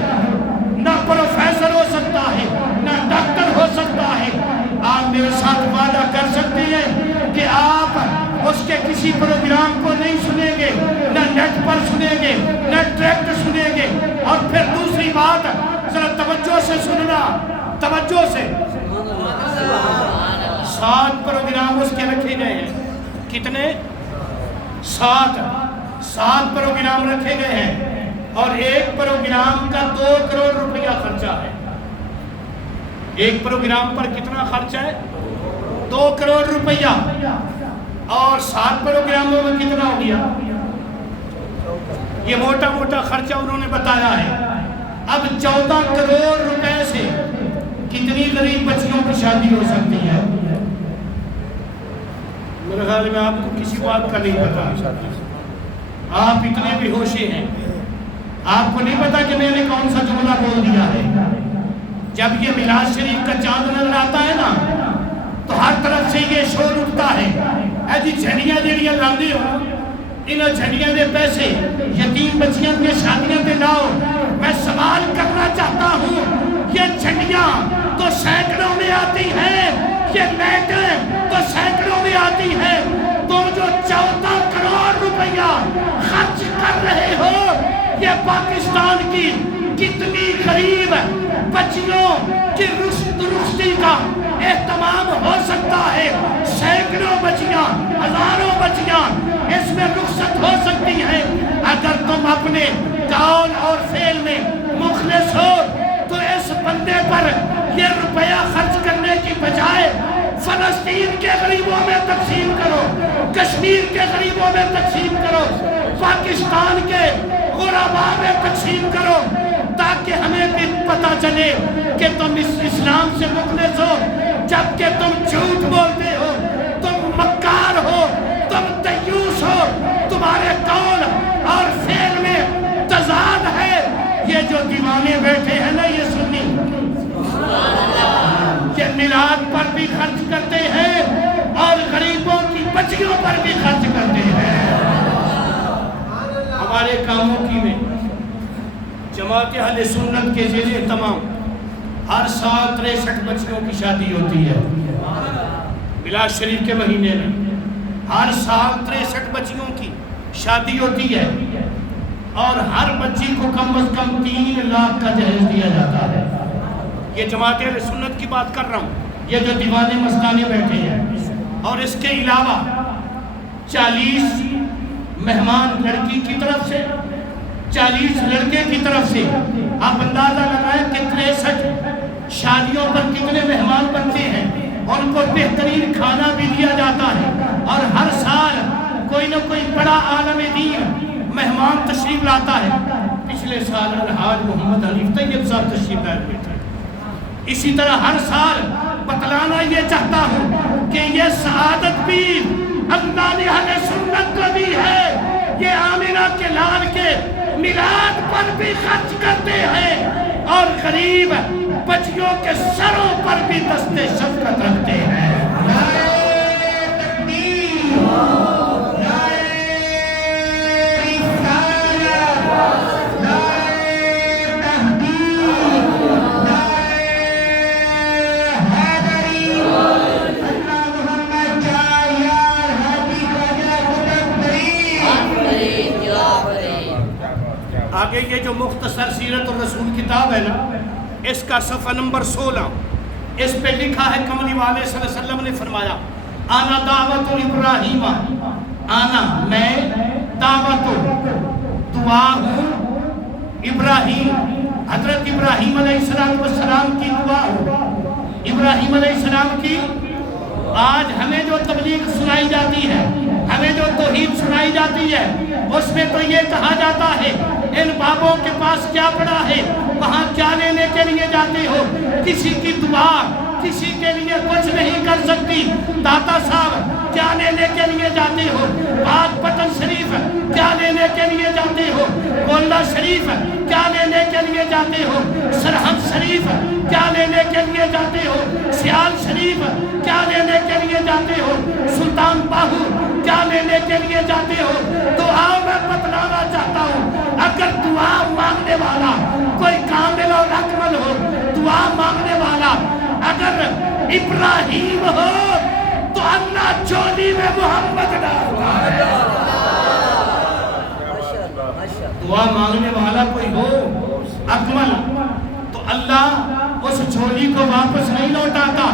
نہ پروفیسر ہو سکتا ہے، نہ ڈاکٹر ہو سکتا ہے۔ آپ میرے ساتھ وعدہ کر سکتے ہیں کہ آپ اس کے کسی پروگرام کو نہیں سنیں گے، نہ نیٹ پر سنیں گے، نہ ٹریکٹ سنیں گے۔ اور پھر دوسری بات ذرا توجہ سے سننا، توجہ سے، 7 پروگرام اس کے رکھے گئے ہیں۔ کتنے؟ 7 پروگرام رکھے گئے ہیں، اور ایک پروگرام کا 2 کروڑ روپیہ خرچہ ہے۔ ایک پروگرام پر کتنا خرچہ ہے؟ 2 کروڑ روپیہ، اور 7 پروگراموں میں کتنا ہو گیا؟ یہ موٹا موٹا خرچہ انہوں نے بتایا ہے۔ اب 14 کروڑ روپے سے کتنی غریب بچیوں کی شادی ہو سکتی ہے؟ میرے خیال میں آپ کو کسی بات کا نہیں پتا، آپ اتنے بے ہوشے ہیں، آپ کو نہیں پتا کہ میں نے کون سا جملہ بول دیا ہے۔ جب یہ میلاد شریف کا چاند نظر آتا ہے نا تو ہر طرف سے یہ شور اٹھتا ہے، اے جی جھڑیاں جڑیاں لاندے ہو، انہاں جھڑیاں دے پیسے یتیم بچیاں کے شادیاں دے لاؤ۔ میں سوال کرنا چاہتا ہوں، یہ جھڑیاں تو سینکڑوں میں آتی ہیں، یہ لائٹیں تو سینکڑوں میں آتی ہیں، تم جو 14 کروڑ روپیہ خرچ کر رہے ہو، یہ پاکستان کی کتنی غریب بچیوں کی درستی کا اہتمام ہو سکتا ہے، سینکڑوں بچیاں، ہزاروں بچیاں اس میں رخصت ہو سکتی ہیں۔ اگر تم اپنے قول اور فعل میں مخلص ہو تو اس بندے پر یہ روپیہ خرچ کرنے کی بجائے فلسطین کے غریبوں میں تقسیم کرو، کشمیر کے غریبوں میں تقسیم کرو، پاکستان کے غرباء میں تقسیم کرو، تاکہ ہمیں بھی پتہ چلے کہ تم اس اسلام سے مخلص ہو۔ جبکہ تم جھوٹ بولتے ہو، تم مکار ہو، تم دیوس ہو، تمہارے قول اور فعل میں تضاد ہے۔ یہ جو دیوانے بیٹھے ہیں نا، یہ سنی، یہ میلاد پر بھی خرچ کرتے ہیں اور غریبوں کی بچیوں پر بھی خرچ کرتے ہیں۔ ہمارے کاموں کی میں جماعت اہل سنت کے زیر اہتمام ہر سال 63 بچیوں کی شادی ہوتی ہے۔ میلاد شریف کے مہینے میں ہر سال 63 بچیوں کی شادی ہوتی ہے اور ہر بچی کو کم از کم 3 لاکھ کا جہیز دیا جاتا ہے۔ یہ جماعت اہل سنت کی بات کر رہا ہوں، یہ جو دیوانے مستانے بیٹھے ہیں۔ اور اس کے علاوہ 40 مہمان لڑکی کی طرف سے، 40 لڑکے کی طرف سے۔ آپ اندازہ لگائیں کہ 63 شادیوں پر کتنے مہمان بنتے ہیں، اور ان کو بہترین کھانا بھی دیا جاتا ہے، اور ہر سال کوئی نہ کوئی بڑا عالم دین مہمان تشریف لاتا ہے۔ پچھلے سال الحاج محمد حنیف طیب صاحب تشریف لائے ہوئے تھے۔ اسی طرح ہر سال بتلانا یہ چاہتا ہوں کہ یہ سعادت بھی اللہ نے اہل سنت کو دی ہے۔ یہ آمینہ کے لال کے میلاد پر بھی خرچ کرتے ہیں اور غریب بچیوں کے سروں پر بھی دست شفقت رکھتے ہیں۔ آگے یہ جو مختصر سیرت الرسول کتاب ہے نا، اس کا صفحہ نمبر 16، اس پہ لکھا ہے کملی والے صلی اللہ علیہ وسلم نے فرمایا، آنا دعوت ابراہیم، آنا میں دعوت دعا ہوں ابراہیم، حضرت ابراہیم علیہ السلام کی دعا ہوں، ابراہیم علیہ السلام کی۔ آج ہمیں جو تبلیغ سنائی جاتی ہے، ہمیں جو توحید سنائی جاتی ہے، اس میں تو یہ کہا جاتا ہے ان بابوں کے پاس کیا پڑا ہے، وہاں کیا لینے کے لیے جاتے ہو؟ کسی کی دعا کسی کے لیے کچھ نہیں کر سکتی۔ داتا صاحب کیا لینے کے لیے جاتے ہو؟ پاک پتن شریف کیا لینے کے لیے جاتے ہو؟ گولڈا شریف کیا لینے کے لیے جاتے ہو؟ سرحد شریف کیا لینے کے لیے جاتے ہو؟ سیال شریف کیا لینے کے لیے جاتے ہو؟ سلطان باہو کیا لینے کے لیے جاتے ہو؟ تو آؤ میں بتلانا چاہتا ہوں، اگر دعا مانگنے والا کوئی کامل اور اکمل ہو، دعا مانگنے والا اگر ابراہیم ہو، تو اللہ چولی میں محمد ڈالتا ہے۔ دعا مانگنے والا کوئی ہو اکمل، تو اللہ اس جھولی کو واپس نہیں لوٹاتا۔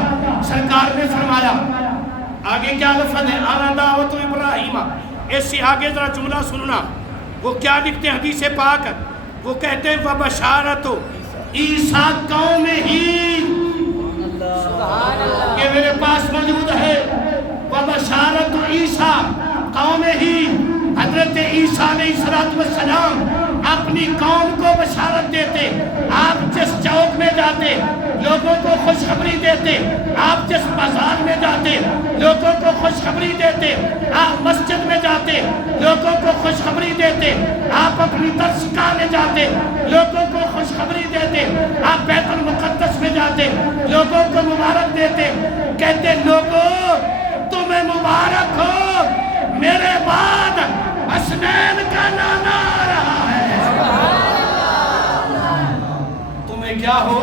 سرکار نے فرمایا، آگے کیا لفظ ہے؟ آنا دعوت ابراہیم۔ اس سے آگے ذرا جملہ سننا، وہ کیا لکھتے ہیں حدیث پاک؟ وہ کہتے ہیں وَبَشَارَتُ عیسیٰ قَوْمِهِ، یہ میرے پاس موجود ہے، وَبَشَارَتُ عیسیٰ قَوْمِهِ۔ حضرت عیسیٰ علیہ السلام اپنی قوم کو بشارت دیتے۔ آپ جس چوک میں جاتے لوگوں کو خوشخبری دیتے، آپ جس بازار میں جاتے لوگوں کو خوشخبری دیتے، آپ مسجد میں جاتے لوگوں کو خوشخبری دیتے، آپ اپنی درسگاہ میں جاتے لوگوں کو خوشخبری دیتے، آپ بیت المقدس میں جاتے لوگوں کو مبارک دیتے، کہتے لوگوں تمہیں مبارک ہو، میرے بعد حسنین کا نانا آ رہا ہے۔ تمہیں کیا ہو؟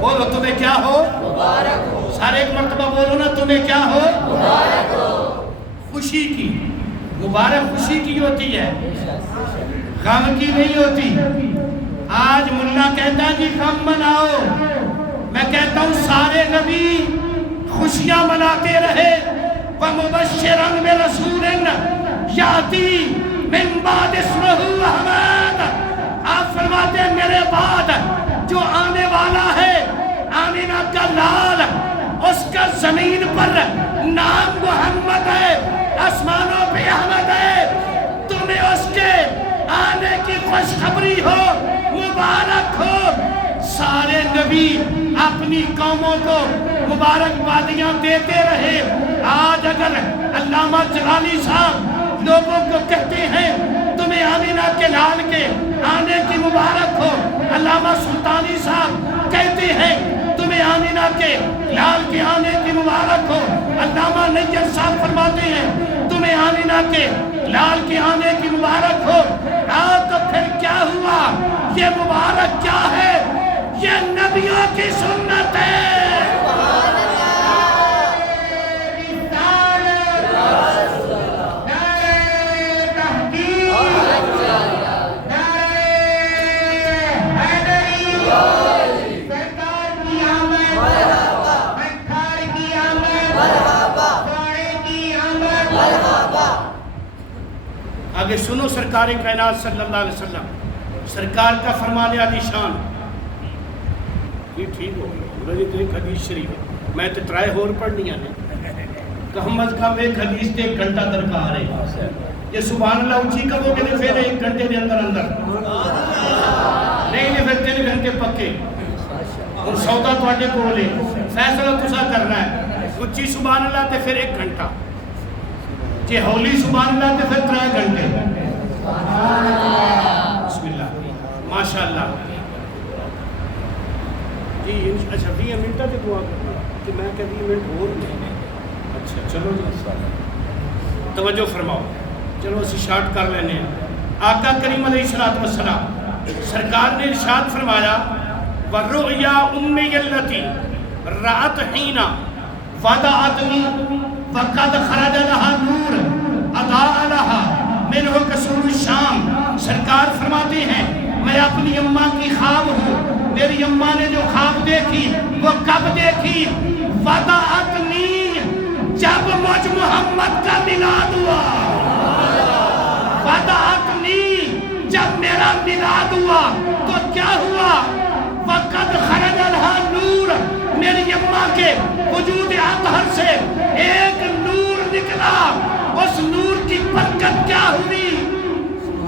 بولو تمہیں کیا ہو؟ مبارک ہو۔ سارے ایک مرتبہ بولو نا، تمہیں کیا ہو؟ مبارک ہو۔ خوشی کی، مبارک خوشی کی ہوتی ہے، غم کی نہیں ہوتی۔ آج ملا کہتا ہے جی غم مناؤ، میں کہتا ہوں سارے نبی خوشیاں مناتے رہے وَمُبَشِّرًا بِرَسُولٍ يَأْتِي مِن بَعْدِ اسْمُهُ أَحْمَدَ. آپ فرماتے ہیں میرے بعد جو آنے والا ہے آمینہ کا لال، اس کا زمین پر نام محمد ہے، آسمانوں پہ احمد ہے. تمہیں اس کے آنے کی خوشخبری ہو، مبارک ہو. سارے نبی اپنی قوموں کو مبارکبادیاں دیتے رہے. آج اگر علامہ جلالی صاحب لوگوں کو کہتے ہیں تمہیں آمینہ کے لال کے آنے کی مبارک ہو، علامہ سلطانی صاحب کہتے ہیں تمہیں آمینہ کے لال کے آنے کی مبارک ہو، علامہ نیّر صاحب فرماتے ہیں تمہیں آمینہ کے لال کے آنے کی مبارک ہو. تو پھر کیا ہوا؟ یہ مبارک کیا ہے؟ یہ نبیوں کی سنت ہے. آگے سنو سرکار کائنات صلی اللہ علیہ وسلم سرکار کا فرمان عالی شان. یہ ٹھیک ہو گیا ایک حدیث شریف ہے، میں تو ٹرائی ہور پڑھنی ہے کہ ہم از کم ایک حدیث تے 1 گھنٹہ درکار ہے. یہ سبحان اللہ اونچی کہو گے تو پھر 1 گھنٹے دے اندر نہیں پھر 3 گھنٹے پکے. اور سودا تواڈے کول ہے، فیصلہ تساں کرنا ہے. اونچی سبحان اللہ تے پھر 1 گھنٹہ، جی ہولی سبحان اللہ تے پھر 3 گھنٹے. بسم اللہ ماشاءاللہ. جی اچھا 20 منٹ تے دعا کرنا کہ میں کہ 20 منٹ اور نہیں. اچھا چلو جی توجہ فرماؤ. چلو اسی شارٹ کر لینے ہیں. آقا کریم علیہ الصلوۃ والسلام سرکار نے ارشاد فرمایا وَالرُّؤْيَا أُمِّيَ الَّتِي رَأَتْ حِينَ وَضَعَتْنِي فَقَدْ خَرَجَ لَهَا نُورٌ أَضَاءَ لَهَا مِنْهُ كَسُورُ الشَّامِ. سرکار فرماتے ہیں میں اپنی اماں کی خواب ہوں. میری اماں نے جو خواب دیکھی وہ کب دیکھی؟ وَضَعَتْنِي جب مجھ محمد کا میلاد ہوا. وَضَعَتْنِي جب میرا میلاد ہوا تو کیا ہوا؟ وَقَدْ خَرَجَ لَهَا نُورٌ میری اماں کے وجود اطہر سے ایک نور نکلا. اس نور کی برکت کیا ہوئی؟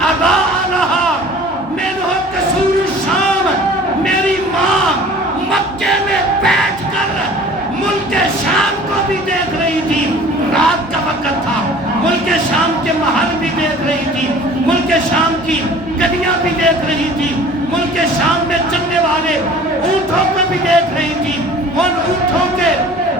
اضاء لها منه كسور الشام. میری ماں مکے میں بیٹھ کر ملک شام کو بھی دیکھ رہی تھی. رات کا وقت تھا. ملک شام کے محل بھی دیکھ رہی تھی. ملک شام کی گلیاں بھی دیکھ رہی تھی. ملک شام میں چلنے والے اونٹوں کو بھی دیکھ رہی تھی. ان اونٹوں کے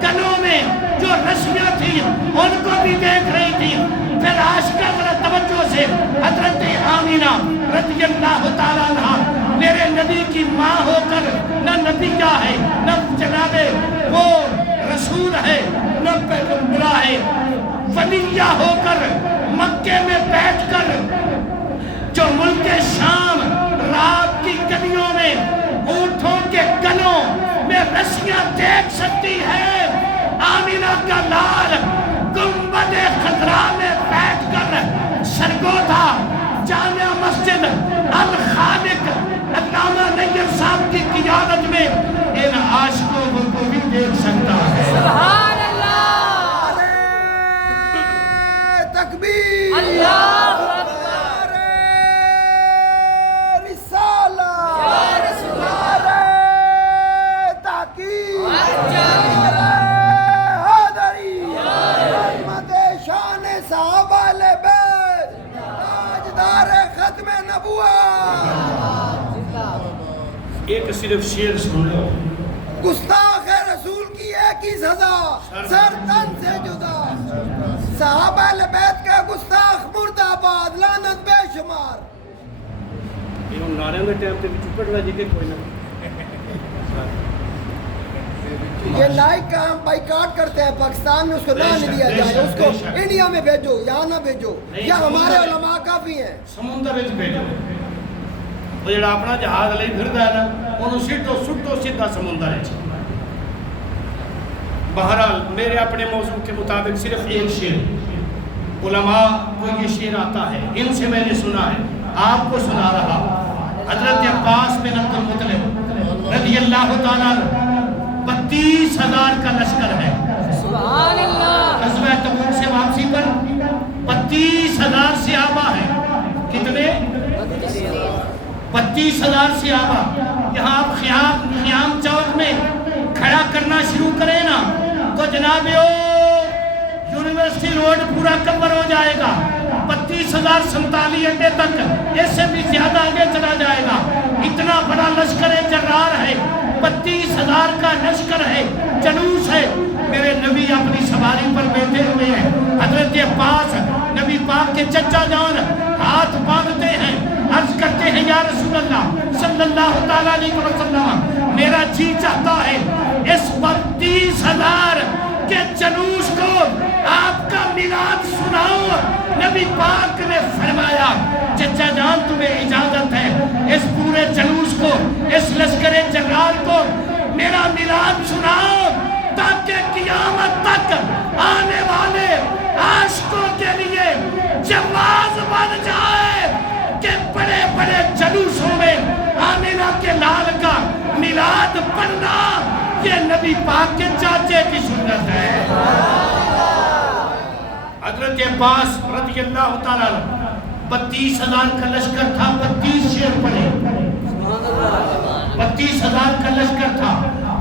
گلوں میں جو رسیاں تھیں ان کو بھی دیکھ رہی تھی. پھر عاشقہ ذرا توجہ سے حضرت آمینہ رضی اللہ تعالیٰ عنہ میرے نبی کی ماں ہو کر نہ نبی کیا ہے نہ جناب وہ رسول ہے نہ پیغمبر ہے، ولیہ ہو کر مکے میں بیٹھ کر جو ملک شام رات کی گلیوں میں اونٹوں کے گلوں میں رسیاں دیکھ سکتی ہے. آمینہ کا لال گنبد خضرا میں بیٹھ کر سرگودا جامع مسجد الخالق علامہ نیّر صاحب کی قیادت میں ان عاشقوں کو بھی دیکھ سکتا ہے. سبحان اللہ. نعرہ تکبیر. اللہ اکبر. نعرہ رسالت. نعرہ تحقیق. نعرہ حیدری. رحمت شان صحابہ اہل بیت. تاجدار ختم نبوت. ایک صرف شعر سن لو. گستاخ رسول کی ایک ہی سزا سر تن سے جدا. صحابہ اہل بیت کا گستاخ مرد آباد لعنت بے شمار. یہ نعرے میں ٹائم تے چپٹ نہ جی کے کوئی نہ. یہ لائک کا ہم بائیکاٹ کرتے ہیں پاکستان میں اس کو نہ نہیں دیا جائے. اس کو انڈیا میں بھیجو یہاں نہ بھیجو. یا ہمارے علماء کافی ہیں. سمندر وچ بھیجو. وہ جڑا اپنا جہاز لے پھردا ہے نا اونوں سٹو سٹو سیدھا سمندر وچ. بہرحال میرے اپنے موضوع کے مطابق صرف ایک شعر علماء کو یہ شعر آتا ہے، ان سے میں نے سنا ہے، آپ کو سنا رہا۔ حضرت عباس بن عبد المطلب رضی اللہ تعالیٰ 32,000 کا لشکر ہے۔ سبحان اللہ۔ غزوہ تبوک سے واپسی پر 32,000 صحابہ ہیں۔ کتنے؟ 32,000 صحابہ۔ یہاں آپ خیام چوک میں کھڑا کرنا شروع کریں نا تو جناب یونیورسٹی روڈ پورا کور ہو جائے گا۔ 32,047 اڈے تک، اس سے بھی زیادہ آگے چلا جائے گا۔ اتنا بڑا لشکر جرار ہے، 32,000 کا لشکر ہے، جلوس ہے۔ میرے نبی اپنی سواری پر بیٹھے ہوئے ہیں۔ حضرت عباس نبی پاک کے چچا جان ہاتھ باندھتے ہیں، عرض کرتے ہیں یا رسول اللہ صلی اللہ تعالیٰ علیہ وسلم، میرا جی چاہتا ہے اس 32,000 کے جلوس کو آپ کا میلاد سناؤ۔ نبی پاک نے فرمایا چچا جان تمہیں اجازت ہے، اس پورے جلوس کو، اس لشکر جرار کو میرا میلاد سناؤ، تاکہ قیامت تک آنے والے عاشقوں کے لیے جواز بن جائے کہ بڑے بڑے جلوسوں میں آمینہ کے لال کا میلاد پڑھنا یہ نبی پاک کے چاچے کی سنت ہے۔ حضرت عباس رضی اللہ تعالیٰ 32,000 کا لشکر تھا، 32 شعر پڑھے، 32,000 کا لشکر تھا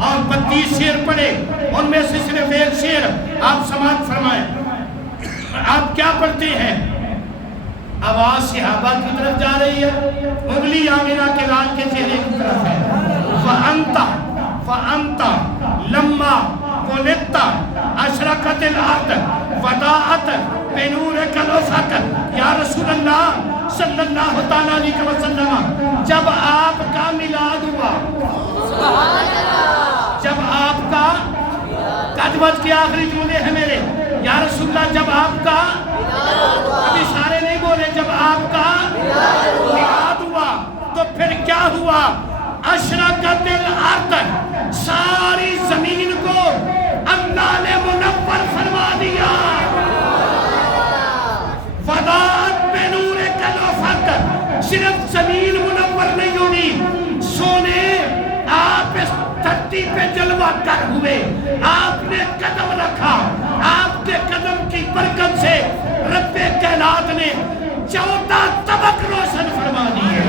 اور 32 شعر پڑھے۔ ان میں سے صرف ایک شعر آپ سماعت فرمائیں۔ آپ کیا پڑھتے ہیں؟ آواز صحابہ کی طرف جا رہی ہے، انگلی آمینہ کے لال کے چہرے کی طرف ہے۔ فَأَنْتَ لَمَّا وُلِدْتَ أَشْرَقَتِ الْأَرْضُ وَضَاءَتْ بِنُورِكَ الْأُفُقُ۔ یا رسول اللہ صلی اللہ تعالیٰ علیہ وسلم، جب آپ کا میلاد ہوا، جب آپ کا قدوت کے آخری جملے ہیں میرے، یا رسول اللہ جب آپ کا، ابھی سارے نہیں بولے، جب آپ کا میلاد ہوا تو پھر کیا ہوا؟ اشرقت الارض، ساری زمین کو اللہ نے منور فرما دیا۔ وضاءت بنورک الافق، صرف زمین منور نہیں ہوئی، سونے آپ اس دھرتی پہ جلوہ کر ہوئے۔ آپ نے قدم رکھا، آپ کے قدم کی برکت سے رب کائنات نے 14 طبق روشن فرما دیے۔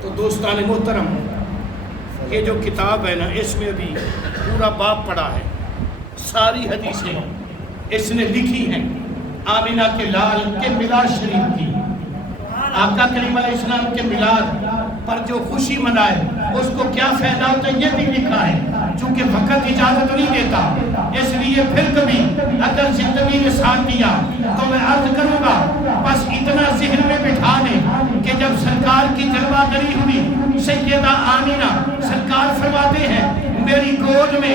تو دوستان محترم، یہ جو کتاب ہے نا، اس میں بھی پورا باب پڑھا ہے، ساری حدیثیں اس نے لکھی ہیں آمینہ کے لال کے میلاد شریف کی۔ آقا کریم علیہ السلام کے میلاد پر جو خوشی منائے اس کو کیا فائدہ ہوتا ہے یہ بھی لکھا ہے، چونکہ وقت اجازت نہیں دیتا، اس لیے پھر کبھی اگر زندگی نے ساتھ دیا تو میں عرض کروں گا، بس اتنا ذہن میں بٹھا لیں کہ جب سرکار کی جلوہ گری ہوئی، سیدہ آمینہ سرکار فرماتے ہیں میری گود میں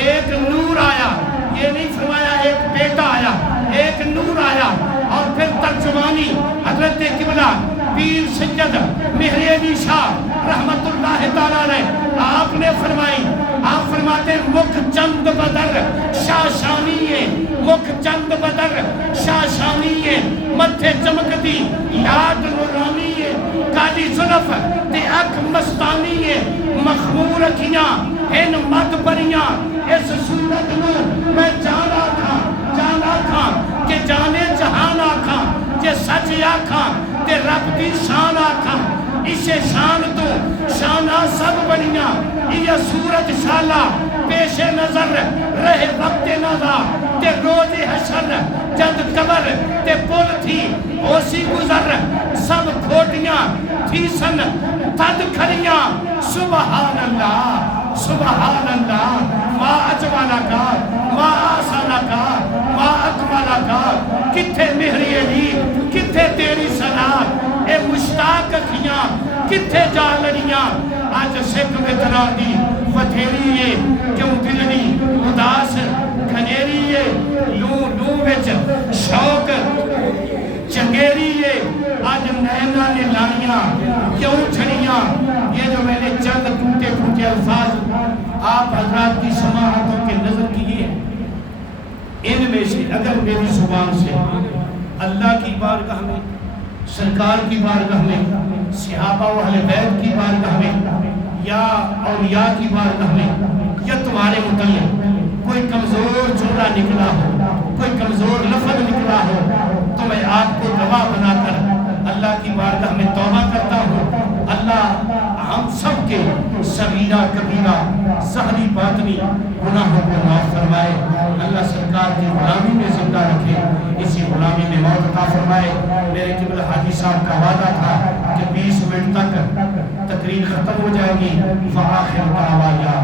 ایک نور آیا، یہ نہیں فرمایا ایک بیٹا آیا، ایک نور آیا۔ اور پھر ترجمانی حضرت قبلہ پیر سید مہر علی شاہ رحمت اللہ تعالیٰ علیہ آپ نے فرمائی، آپ فرماتے مکھ چند بدر شاشانی ہے، مکھ چند بدر شاشانی ہے، متھے چمکتی یاد نورانی ہے، کالی زلف تے اکھ مستانی ہے، مخمور اکھیاں ان مد بریاں، اس صورت میں میں جانا تھا کہ جانے جہان آکھاں کہ سچ آکھاں تے رب دی شان آکھاں، اسے شان تو شانہ سب بنیاں، یہ صورت شالا پیش نظر رہے وقت نظر تے روز حشر جد قبر تے پل تھی اوسی گزر، سب کھوٹیاں تھی سن تد کھڑیاں، سبحان اللہ سبحان اللہ، ما اجوالا کا ما آسانا کا ما اکمالا کا، کتھے مہری علی کتھے تیری صلاح، اے مشتاق اکھیاں کتھے جا لڑیاں، آج سکھ میں ترا دی فتھیری ہے، کیوں دلنی اداس کھنیری ہے، لوں وچ شوق چنگیری ہے، آج نینا نے لائیاں کیوں چھڑیاں۔ یہ جو میں نے چند ٹوٹے پھوٹے الفاظ آپ حضرات کی سماعتوں کے نظر کیجیے، ان میں سے اگر میری زبان سے اللہ کی بارگاہ میں، سرکار کی بارگاہ میں، صحابہ و اہل بیت کی بارگاہ میں، یا اولیاء کی بارگاہ میں، یا تمہارے متعلق کوئی کمزور جملہ نکلا ہو، کوئی کمزور لفظ نکلا ہو، تو میں آپ کو گواہ بنا کر اللہ کی بارگاہ میں توبہ کرتا ہوں۔ اللہ ہم سب کے صغیرہ کبیرہ ظاہری باطنی گناہوں کو معاف فرمائے، اللہ سرکار کی غلامی میں زندہ رکھے، اسی غلامی میں موت عطا فرمائے۔ میرے قبلہ حاجی صاحب کا وعدہ تھا کہ 20 منٹ تک تقریر ختم ہو جائے گی، فآخر دعوانا